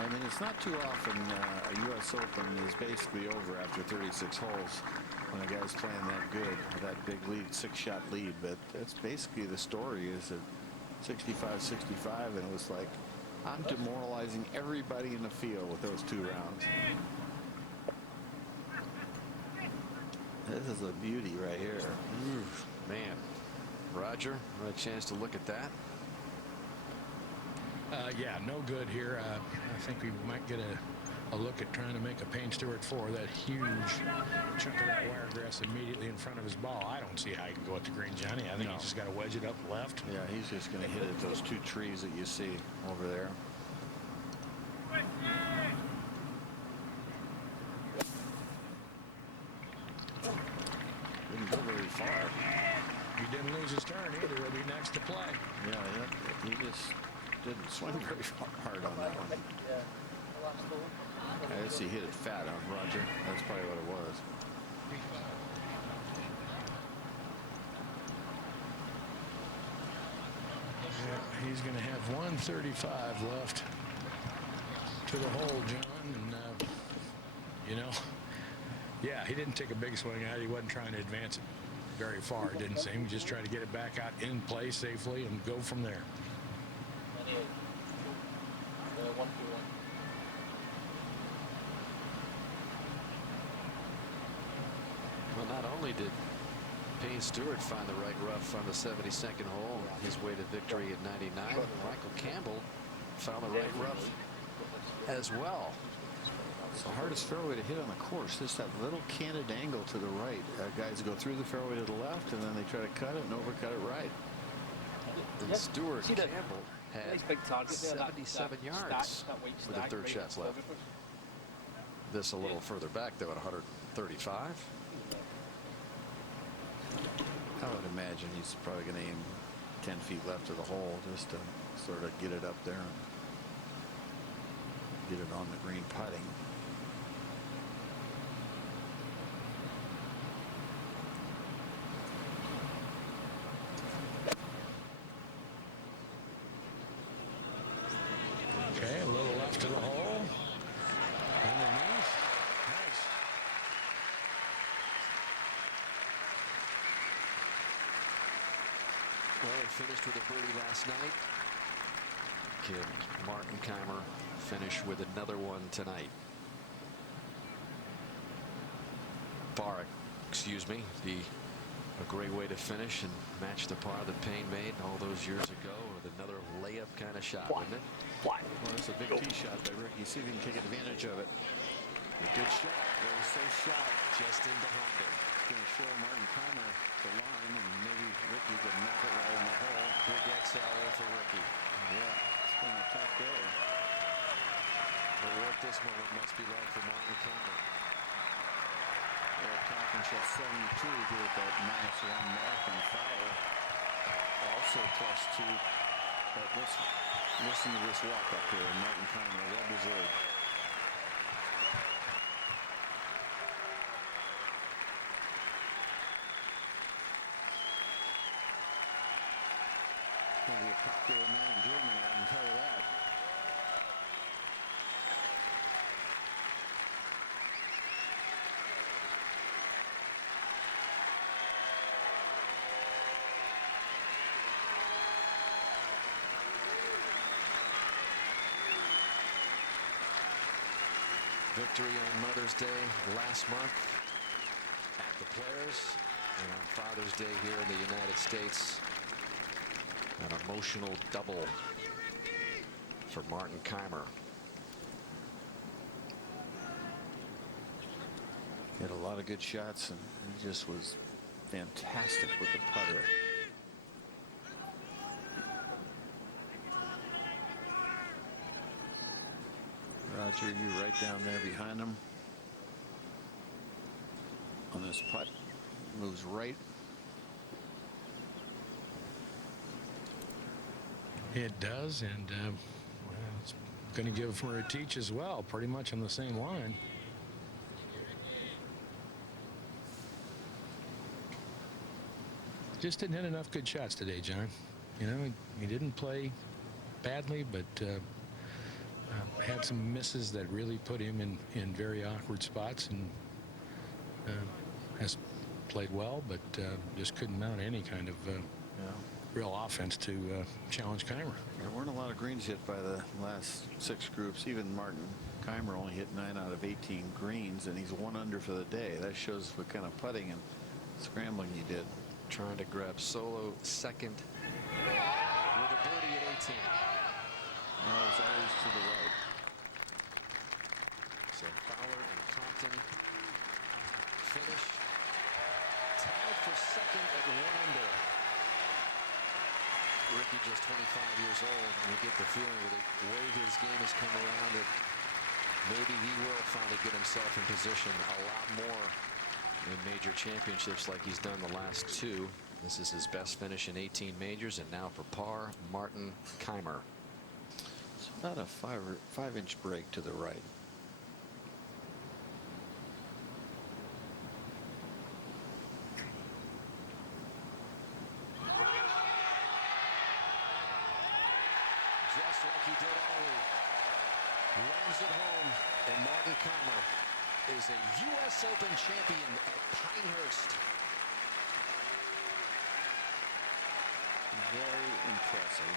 I mean, it's not too often a U.S. Open is basically over after 36 holes when a guy's playing that good, that big lead, 6-shot lead. But that's basically the story, is at 65-65, and it was like, I'm demoralizing everybody in the field with those 2 rounds. This is a beauty right here. Man, Roger, a chance to look at that? Yeah, no good here. I think we might get a look at trying to make a Payne Stewart 4. That huge chunk of that wiregrass immediately in front of his ball. I don't see how he can go at the green, Johnny. I think he's just got to wedge it up left. Yeah, he's just going to hit it, those 2 trees that you see over there. Didn't go very far. He didn't lose his turn either. He'll be next to play. Yeah, he just didn't swing very hard on that one. I guess he hit it fat on Roger. That's probably what it was. Yeah, he's going to have 135 left to the hole, John. And, you know, yeah, he didn't take a big swing at it. He wasn't trying to advance it very far, it didn't seem. He just tried to get it back out in play safely and go from there. Well, not only did Payne Stewart find the right rough on the 72nd hole, his way to victory at 99, Michael Campbell found the right rough as well. It's the hardest fairway to hit on the course. Just that little canted angle to the right. Guys go through the fairway to the left, and then they try to cut it and overcut it right. And Stewart Campbell had 77 yards with the 3rd shots left. This a little further back, though, at 135. I would imagine he's probably going to aim 10 feet left of the hole just to sort of get it up there and get it on the green putting. Okay, a little left to the hole. Underneath. Nice. Well, he finished with a birdie last night. Can Martin Kaymer finish with another one tonight? Excuse me, be a great way to finish and match the par that Payne made all those years ago with another layup kind of shot, wouldn't it? Well, that's a big tee shot by Ricky. See if he can take advantage of it. A good shot. Very safe shot. Just in behind him. It's going to show Martin Kaymer the line, and maybe Ricky could knock it right in the hole. Big XL there for Ricky. Yeah, it's been a tough day. But what this moment must be like for Martin Kaymer. Eric Compton shot 72 here at that -1 mark, and Fowler also +2. But let's listen to this walk up here. Martin Kaymer, well deserved. He'll be a popular man in Germany, I can tell you that. Victory on Mother's Day last month at the Players, and on Father's Day here in the United States. An emotional double for Martin Kaymer. He had a lot of good shots, and he just was fantastic with the putter. Roger, you right down there behind him on this putt. Moves right. It does, and well, it's going to give him a teach as well, pretty much on the same line. Just didn't hit enough good shots today, John. You know, he didn't play badly, but had some misses that really put him in very awkward spots, and has played well, but just couldn't mount any kind of real offense to challenge Kaymer. There weren't a lot of greens hit by the last 6 groups. Even Martin Kaymer only hit 9 out of 18 greens, and he's 1 under for the day. That shows what kind of putting and scrambling he did. Trying to grab solo second with a birdie at 18. No, it's always to the right. So Fowler and Compton finish tied for second at 1 under. Ricky just 25 years old, and you get the feeling with the way his game has come around that maybe he will finally get himself in position a lot more in major championships like he's done the last 2. This is his best finish in 18 majors, and now for par, Martin Kaymer. It's about a 5-inch break to the right. Just like he did all week. Lands at home, and Martin Kaymer is a U.S. Open champion at Pinehurst. Very impressive.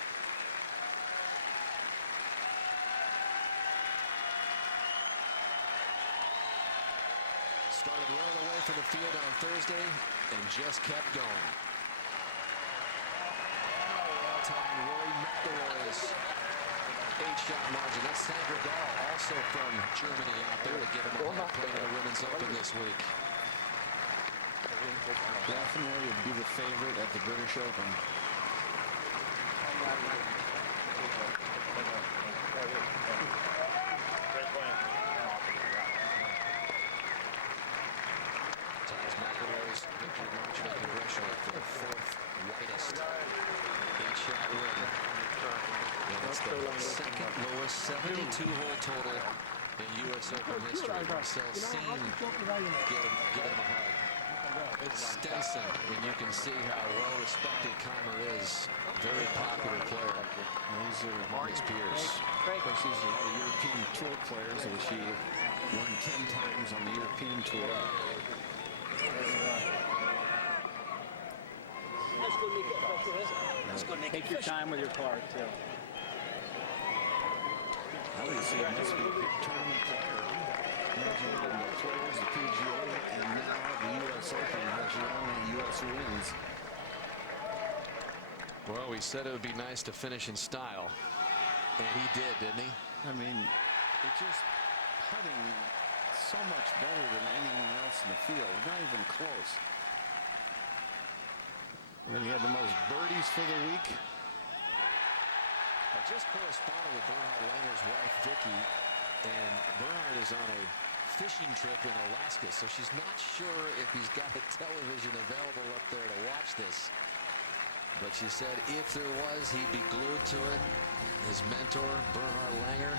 Started running away from the field on Thursday and just kept going. All-time Rory McIlroy's 8-shot margin. That's Sam Gradal, also from Germany, out there to get him a high play in the Women's Open this week. Definitely would be the favorite at the British Open. Thomas McIlroy's victory march at the Congressional for the 72-hole total in U.S. Open history. Marcel Seen give him a hug. Stenson, and you can see how well-respected Kaymer is. Very popular player. These are among his peers. Of course, these are a lot of European Tour players, which he won 10 times on the European Tour. Take your time with your card, too. Obviously, it must be a big tournament player. Imagine the players, the PGA, and now the U.S. Open has your only U.S. wins. Well, we said it would be nice to finish in style, and he did, didn't he? I mean, it's just putting so much better than anyone else in the field. Not even close. And he had the most birdies for the week. I just corresponded with Bernhard Langer's wife, Vicky, and Bernhard is on a fishing trip in Alaska, so she's not sure if he's got a television available up there to watch this. But she said if there was, he'd be glued to it. His mentor, Bernhard Langer,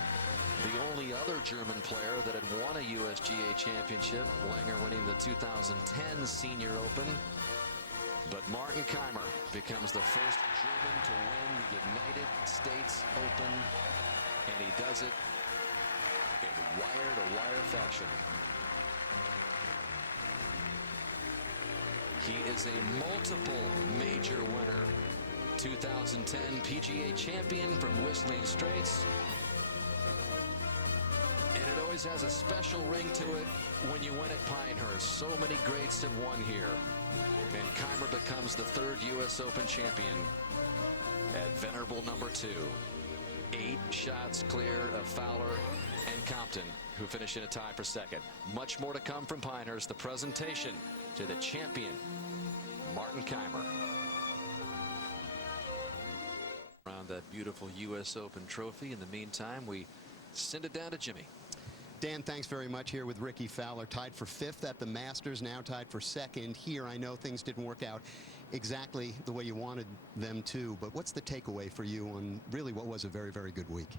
the only other German player that had won a USGA championship, Langer winning the 2010 Senior Open. But Martin Kaymer becomes the first German to win the United States Open, and he does it in wire-to-wire fashion. He is a multiple major winner. 2010 PGA champion from Whistling Straits. And it always has a special ring to it when you win at Pinehurst. So many greats have won here. And Kaymer becomes the third U.S. Open champion at venerable number 2. 8 shots clear of Fowler and Compton, who finish in a tie for second. Much more to come from Pinehurst. The presentation to the champion, Martin Kaymer. Around that beautiful U.S. Open trophy. In the meantime, we send it down to Jimmy. Dan, thanks very much. Here with Ricky Fowler, tied for 5th at the Masters, now tied for 2nd here. I know things didn't work out exactly the way you wanted them to, but what's the takeaway for you on really what was a very, very good week?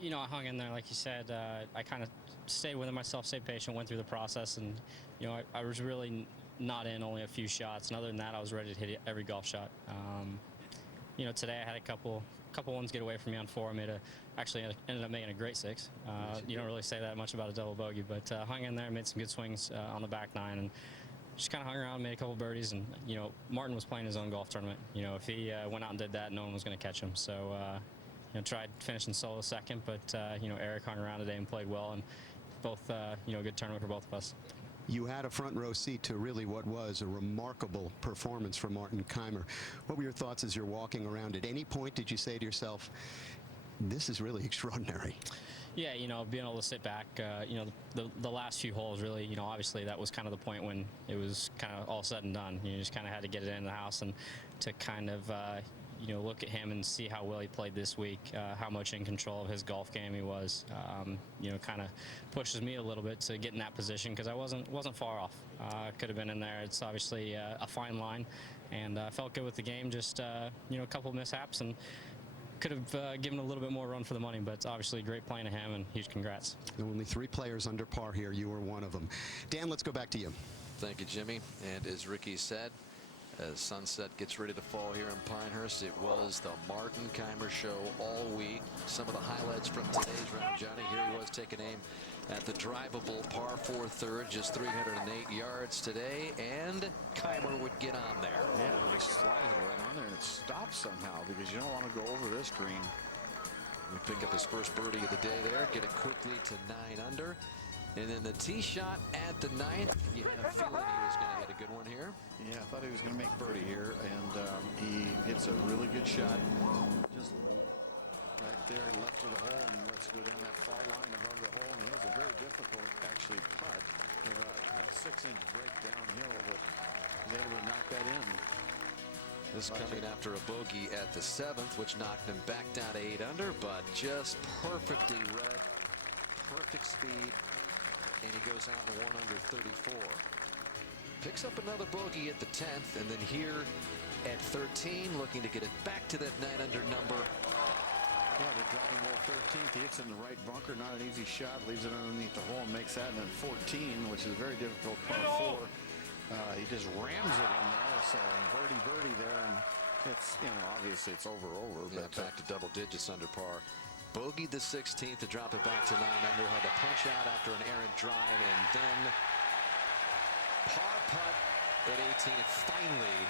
You know, I hung in there, like you said. I kind of stayed with myself, stayed patient, went through the process, and you know, I was really not in only a few shots, and other than that, I was ready to hit every golf shot. You know, today I had a couple ones get away from me on 4. Actually ended up making a great 6. You don't really say that much about a double bogey, but hung in there, made some good swings on the back 9, and just kind of hung around, made a couple birdies. And you know, Martin was playing his own golf tournament. You know, if he went out and did that, no one was going to catch him. So you know, tried finishing solo 2nd, but you know, Eric hung around today and played well, and both you know, good tournament for both of us. You had a front row seat to really what was a remarkable performance from Martin Kaymer. What were your thoughts as you're walking around? At any point did you say to yourself, this is really extraordinary? Yeah, you know, being able to sit back, you know, the last few holes really, you know, obviously that was kind of the point when it was kind of all said and done. You just kind of had to get it in the house, and to kind of, you know, look at him and see how well he played this week, how much in control of his golf game he was, you know, kind of pushes me a little bit to get in that position, because I wasn't far off. Could have been in there. It's obviously a fine line, and I felt good with the game. Just you know, a couple mishaps, and could have given a little bit more run for the money, but it's obviously great playing to him, and huge congrats. Only 3 players under par here. You were one of them. Dan, let's go back to you. Thank you, Jimmy. And as Ricky said, as sunset gets ready to fall here in Pinehurst, it was the Martin Kaymer show all week. Some of the highlights from today's round, Johnny. Here he was taking aim at the drivable par 4 third, just 308 yards today, and Kaymer would get on there. Yeah, he slides it right on there, and it stops somehow because you don't want to go over this green. We pick up his first birdie of the day there, get it quickly to 9 under. And then the tee shot at the 9th. You had a feeling he was going to hit a good one here. Yeah, I thought he was going to make birdie here, and he hits a really good shot. Just right there, left of the hole, and lets go down that fall line above the hole. And it was a very difficult, actually, putt. That 6-inch break downhill, but he was able to knock that in. This coming after a bogey at the 7th, which knocked him back down to 8 under, but just perfectly read, perfect speed. And he goes out in 1 under 34. Picks up another bogey at the 10th, and then here at 13, looking to get it back to that 9 under number. Yeah, the driving hole 13th. He hits in the right bunker. Not an easy shot. Leaves it underneath the hole and makes that. And then 14, which is a very difficult par 4. He just rams it in there. So birdie there. And it's, you know, obviously it's over. Yeah, But back to double digits under par. Bogeyed the 16th to drop it back to 9 under. Had to punch out after an errant drive. And then par putt at 18. Finally